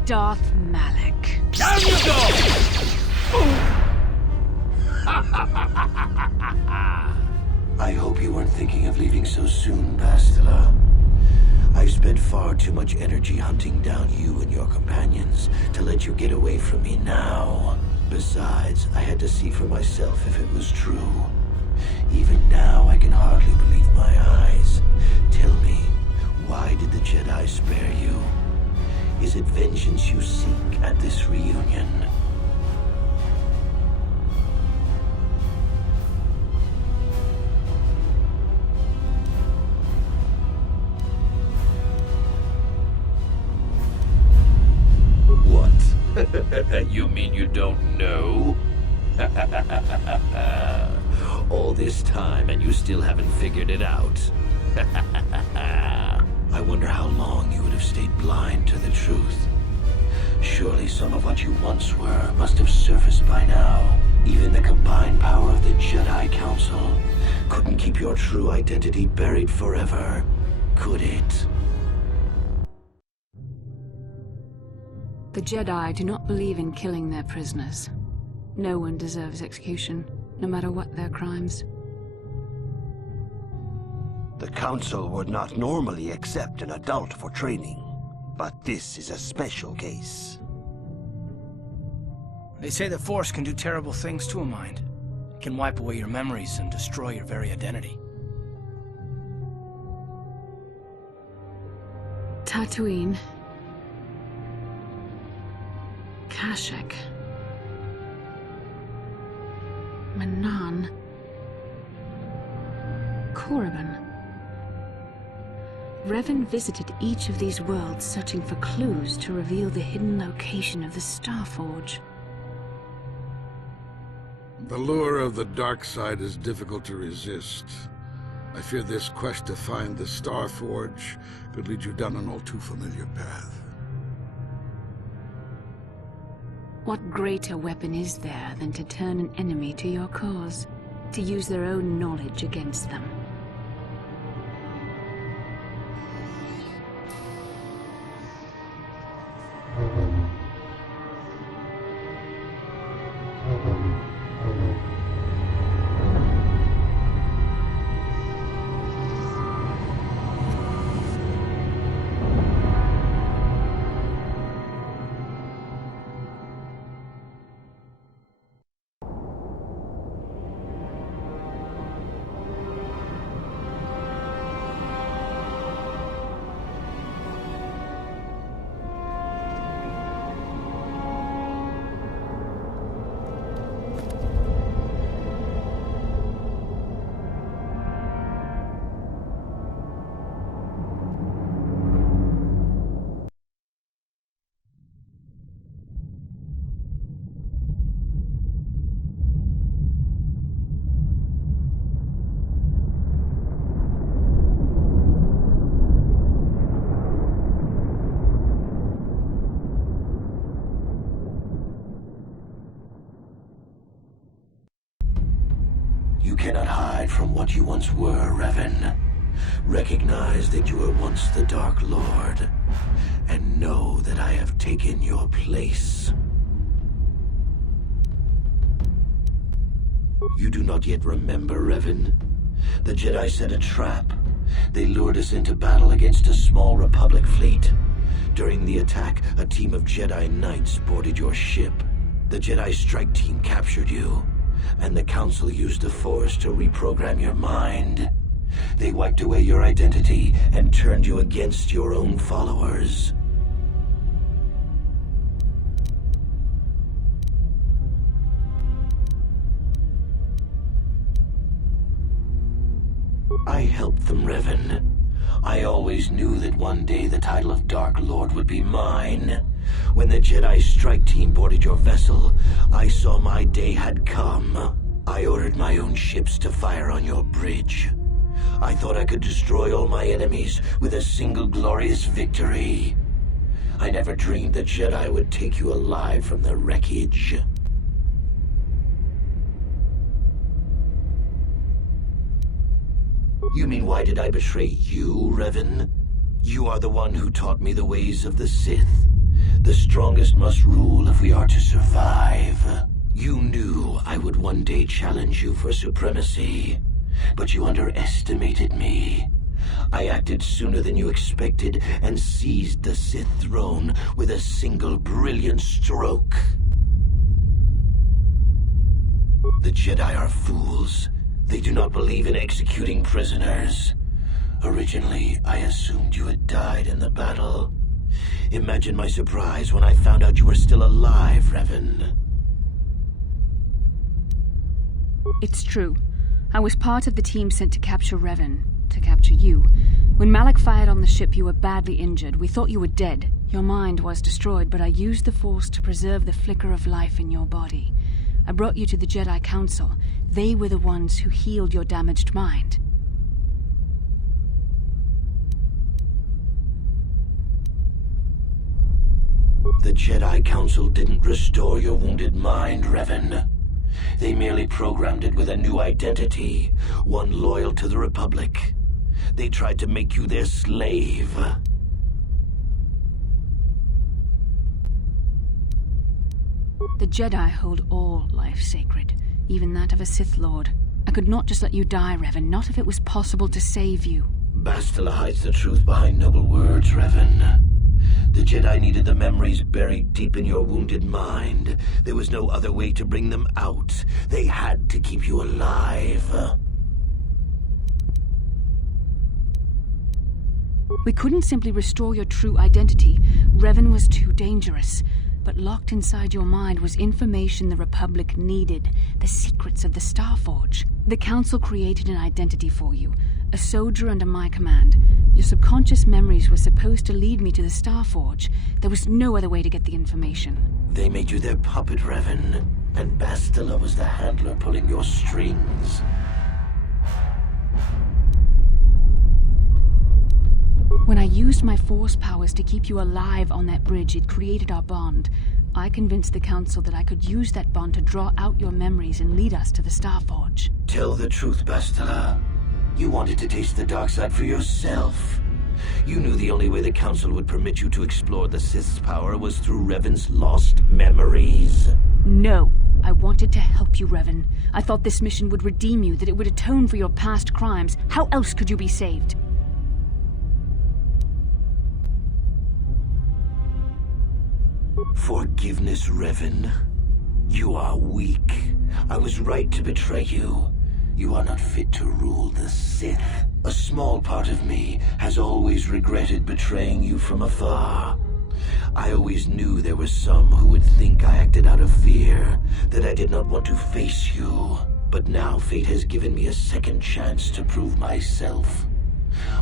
Darth Malak. Down you go! I hope you weren't thinking of leaving so soon, Bastila. I've spent far too much energy hunting down you and your companions to let you get away from me now. Besides, I had to see for myself if it was true. Even now, I can hardly believe my eyes. Tell me, why did the Jedi spare you? Is it vengeance you seek at this reunion? What? You mean you don't know? All this time and you still haven't figured it out. I wonder how long you would have stayed blind to the truth. Surely some of what you once were must have surfaced by now. Even the combined power of the Jedi Council couldn't keep your true identity buried forever, could it? The Jedi do not believe in killing their prisoners. No one deserves execution, no matter what their crimes. The Council would not normally accept an adult for training, but this is a special case. They say the Force can do terrible things to a mind. It can wipe away your memories and destroy your very identity. Tatooine. Kashyyyk. Manaan. Korriban. Revan visited each of these worlds searching for clues to reveal the hidden location of the Starforge. The lure of the dark side is difficult to resist. I fear this quest to find the Starforge could lead you down an all too familiar path. What greater weapon is there than to turn an enemy to your cause, to use their own knowledge against them? aside from what you once were, Revan. Recognize that you were once the Dark Lord, and know that I have taken your place. You do not yet remember, Revan? The Jedi set a trap. They lured us into battle against a small Republic fleet. During the attack, a team of Jedi Knights boarded your ship. The Jedi strike team captured you, and the Council used the Force to reprogram your mind. They wiped away your identity and turned you against your own followers. I helped them, Revan. I always knew that one day the title of Dark Lord would be mine. When the Jedi strike team boarded your vessel, I saw my day had come. I ordered my own ships to fire on your bridge. I thought I could destroy all my enemies with a single glorious victory. I never dreamed the Jedi would take you alive from the wreckage. You mean, why did I betray you, Revan? You are the one who taught me the ways of the Sith. The strongest must rule if we are to survive. You knew I would one day challenge you for supremacy, but you underestimated me. I acted sooner than you expected and seized the Sith throne with a single brilliant stroke. The Jedi are fools. They do not believe in executing prisoners. Originally, I assumed you had died in the battle. Imagine my surprise when I found out you were still alive, Revan. It's true. I was part of the team sent to capture Revan, to capture you. When Malak fired on the ship, you were badly injured. We thought you were dead. Your mind was destroyed, but I used the Force to preserve the flicker of life in your body. I brought you to the Jedi Council. They were the ones who healed your damaged mind. The Jedi Council didn't restore your wounded mind, Revan. They merely programmed it with a new identity, one loyal to the Republic. They tried to make you their slave. The Jedi hold all life sacred, even that of a Sith Lord. I could not just let you die, Revan, not if it was possible to save you. Bastila hides the truth behind noble words, Revan. The Jedi needed the memories buried deep in your wounded mind. There was no other way to bring them out. They had to keep you alive. We couldn't simply restore your true identity. Revan was too dangerous. But locked inside your mind was information the Republic needed, the secrets of the Starforge. The Council created an identity for you, a soldier under my command. Your subconscious memories were supposed to lead me to the Starforge. There was no other way to get the information. They made you their puppet, Revan, and Bastila was the handler pulling your strings. When I used my Force powers to keep you alive on that bridge, it created our bond. I convinced the Council that I could use that bond to draw out your memories and lead us to the Starforge. Tell the truth, Bastila. You wanted to taste the dark side for yourself. You knew the only way the Council would permit you to explore the Sith's power was through Revan's lost memories. No. I wanted to help you, Revan. I thought this mission would redeem you, that it would atone for your past crimes. How else could you be saved? Forgiveness, Revan. You are weak. I was right to betray you. You are not fit to rule the Sith. A small part of me has always regretted betraying you from afar. I always knew there were some who would think I acted out of fear, that I did not want to face you. But now fate has given me a second chance to prove myself.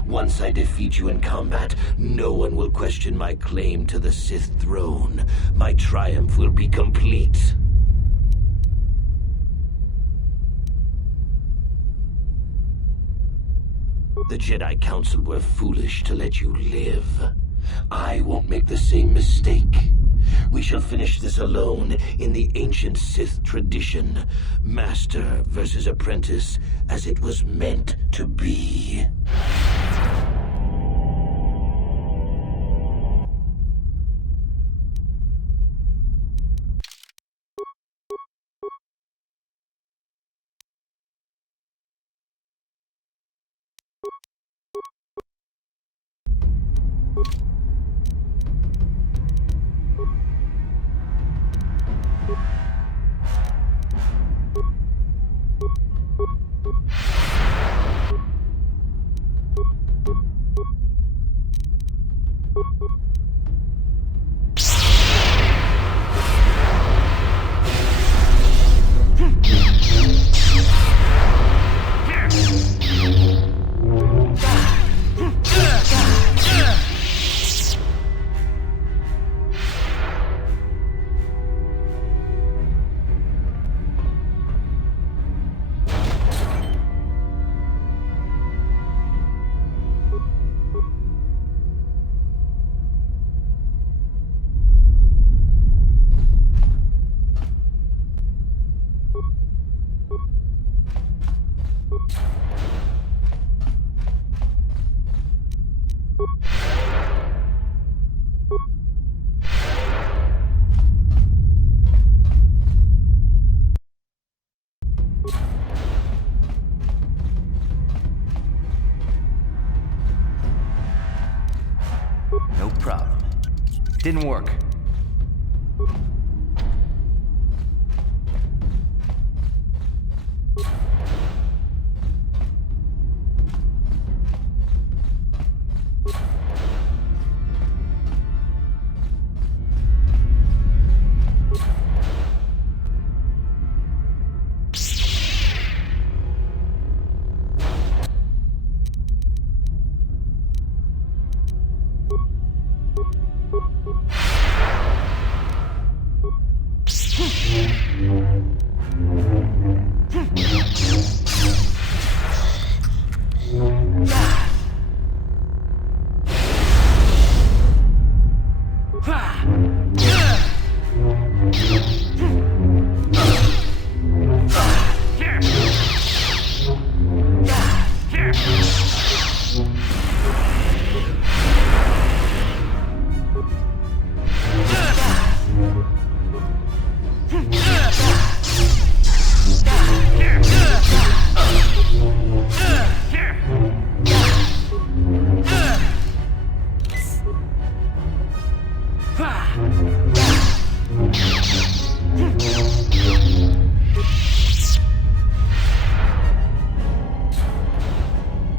Once I defeat you in combat, no one will question my claim to the Sith throne. My triumph will be complete. The Jedi Council were foolish to let you live. I won't make the same mistake. We shall finish this alone in the ancient Sith tradition. Master versus apprentice, as it was meant to be. No problem. Didn't work.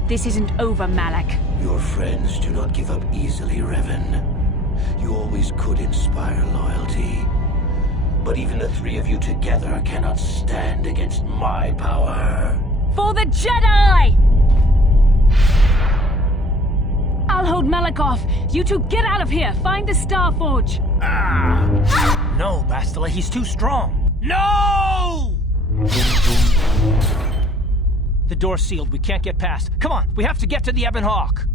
This isn't over, Malak. Your friends do not give up easily, Revan. You always could inspire loyalty. But even the three of you together cannot stand against my power. For the Jedi! I'll hold Malak off. You two get out of here. Find the Star Forge. No, Bastila, he's too strong. No! The door's sealed. We can't get past. Come on, we have to get to the Ebon Hawk.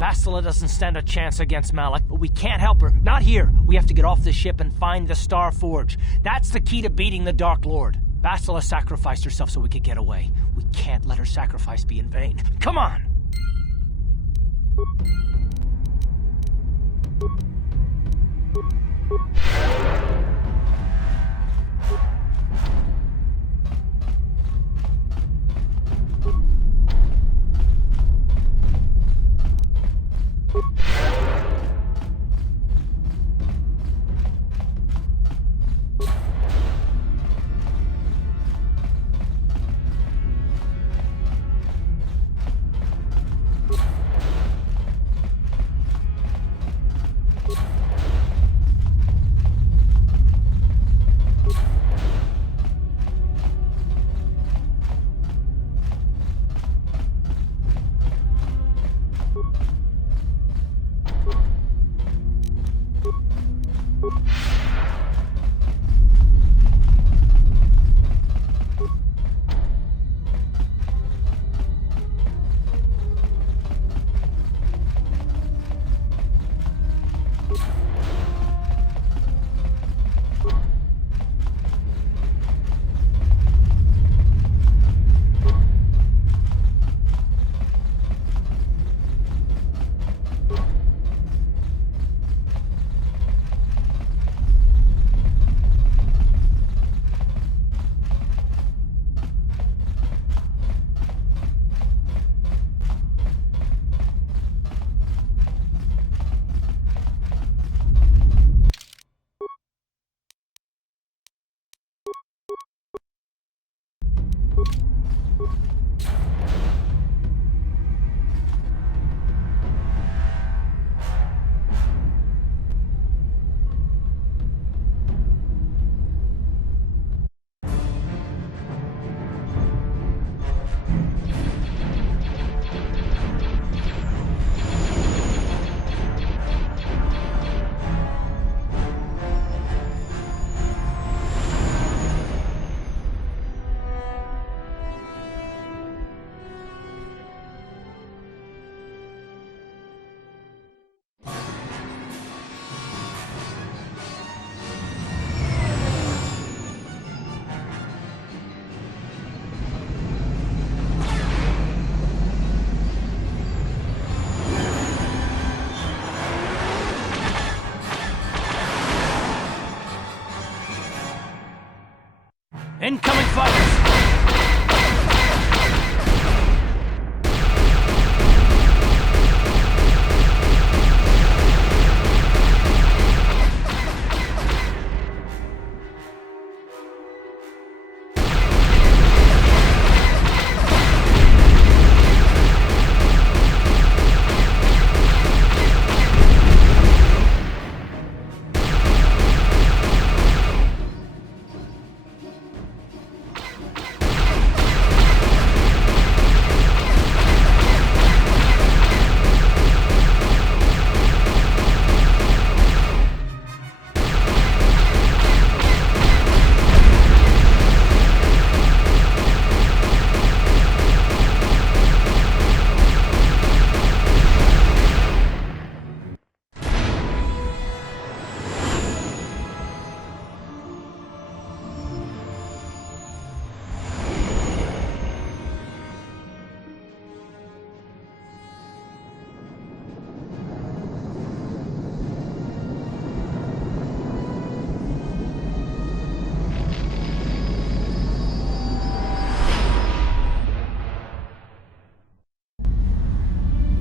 Bastila doesn't stand a chance against Malak, but we can't help her. Not here. We have to get off the ship and find the Star Forge. That's the key to beating the Dark Lord. Bastila sacrificed herself so we could get away. We can't let her sacrifice be in vain. Come on!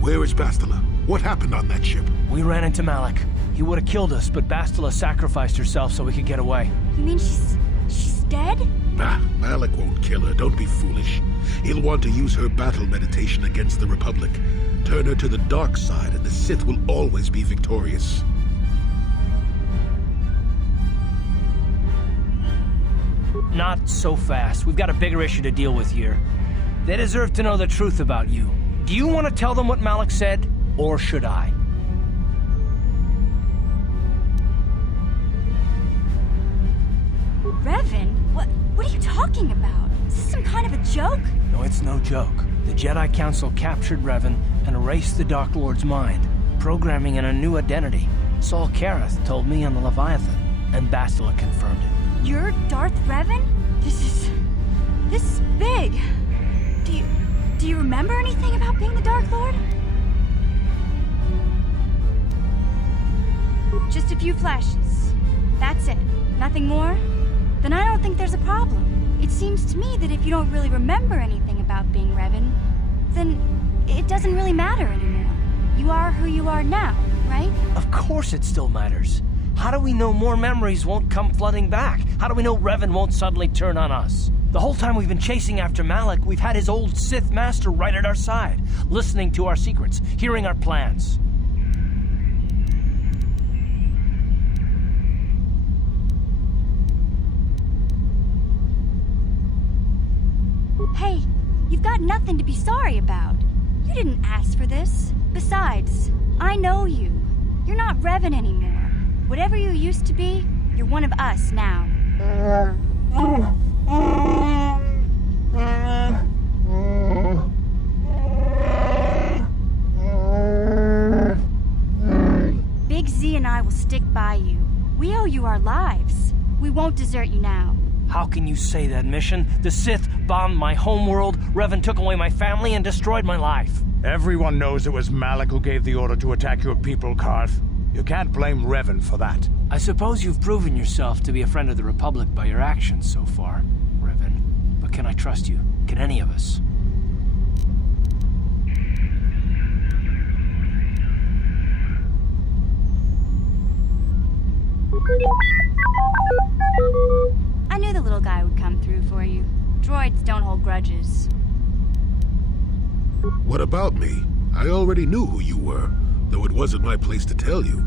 Where is Bastila? What happened on that ship? We ran into Malik. He would have killed us, but Bastila sacrificed herself so we could get away. You mean she's dead? Nah, Malik won't kill her. Don't be foolish. He'll want to use her battle meditation against the Republic. Turn her to the dark side, and the Sith will always be victorious. Not so fast. We've got a bigger issue to deal with here. They deserve to know the truth about you. Do you want to tell them what Malik said, or should I? Revan? What are you talking about? Is this some kind of a joke? No, it's no joke. The Jedi Council captured Revan and erased the Dark Lord's mind, programming in a new identity. Saul Kareth told me on the Leviathan, and Bastila confirmed it. You're Darth Revan? This is big. Do you remember anything about being the Dark Lord? Just a few flashes. That's it. Nothing more? Then I don't think there's a problem. It seems to me that if you don't really remember anything about being Revan, then it doesn't really matter anymore. You are who you are now, right? Of course it still matters. How do we know more memories won't come flooding back? How do we know Revan won't suddenly turn on us? The whole time we've been chasing after Malik, we've had his old Sith master right at our side, listening to our secrets, hearing our plans. Hey, you've got nothing to be sorry about. You didn't ask for this. Besides, I know you. You're not Revan anymore. Whatever you used to be, you're one of us now. Big Z and I will stick by you. We owe you our lives. We won't desert you now. How can you say that, Mission? The Sith bombed my homeworld, Revan took away my family, and destroyed my life. Everyone knows it was Malik who gave the order to attack your people, Karth. You can't blame Revan for that. I suppose you've proven yourself to be a friend of the Republic by your actions so far, Revan. But can I trust you? Can any of us? I knew the little guy would come through for you. Droids don't hold grudges. What about me? I already knew who you were, though it wasn't my place to tell you.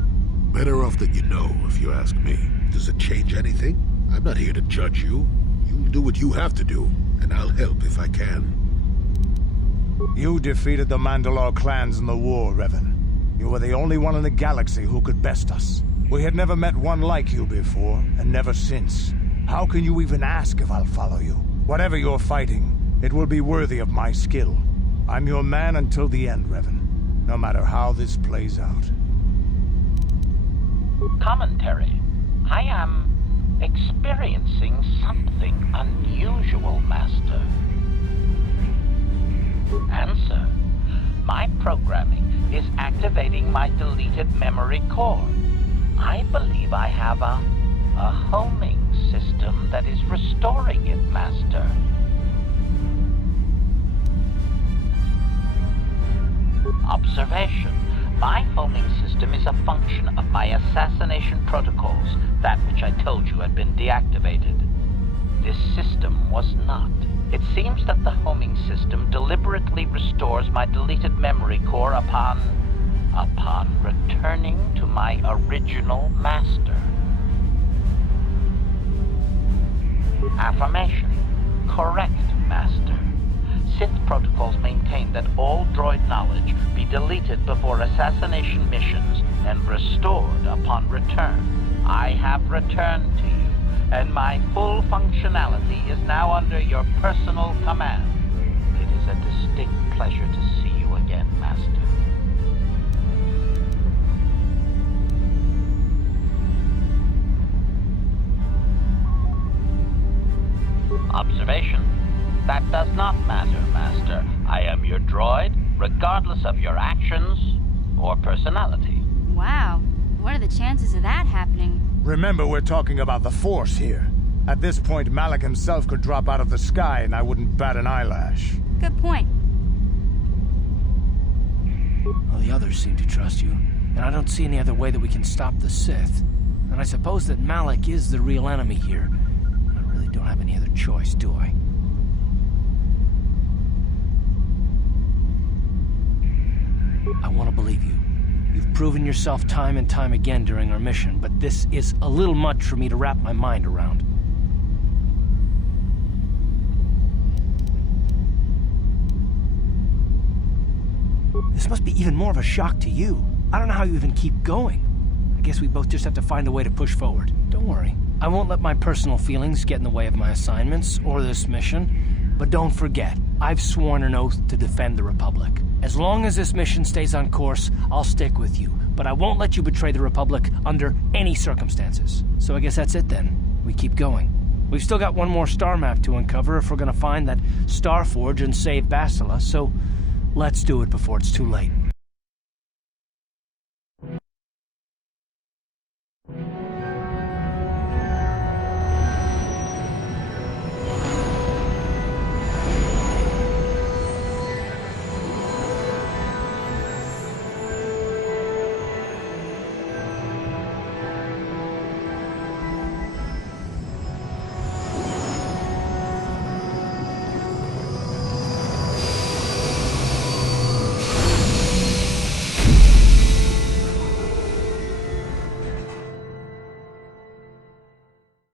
Better off that you know, if you ask me. Does it change anything? I'm not here to judge you. You'll do what you have to do, and I'll help if I can. You defeated the Mandalore clans in the war, Revan. You were the only one in the galaxy who could best us. We had never met one like you before, and never since. How can you even ask if I'll follow you? Whatever you're fighting, it will be worthy of my skill. I'm your man until the end, Revan. No matter how this plays out. Commentary. I am experiencing something unusual, Master. Answer. My programming is activating my deleted memory core. I believe I have a homing system that is restoring it, Master. Observation. My homing system is a function of my assassination protocols, that which I told you had been deactivated. This system was not. It seems that the homing system deliberately restores my deleted memory core upon returning to my original master. Affirmation. Correct, Master. Sith protocols maintain that all droid knowledge be deleted before assassination missions and restored upon return. I have returned to you, and my full functionality is now under your personal command. It is a distinct pleasure to see you again, Master. Observation. That does not matter, Master. I am your droid, regardless of your actions or personality. Wow. What are the chances of that happening? Remember, we're talking about the Force here. At this point, Malik himself could drop out of the sky and I wouldn't bat an eyelash. Good point. Well, the others seem to trust you, and I don't see any other way that we can stop the Sith. And I suppose that Malak is the real enemy here. I really don't have any other choice, do I? I want to believe you. You've proven yourself time and time again during our mission, but this is a little much for me to wrap my mind around. This must be even more of a shock to you. I don't know how you even keep going. I guess we both just have to find a way to push forward. Don't worry. I won't let my personal feelings get in the way of my assignments or this mission. But don't forget, I've sworn an oath to defend the Republic. As long as this mission stays on course, I'll stick with you. But I won't let you betray the Republic under any circumstances. So I guess that's it then. We keep going. We've still got one more star map to uncover if we're gonna find that Starforge and save Bastila, so let's do it before it's too late.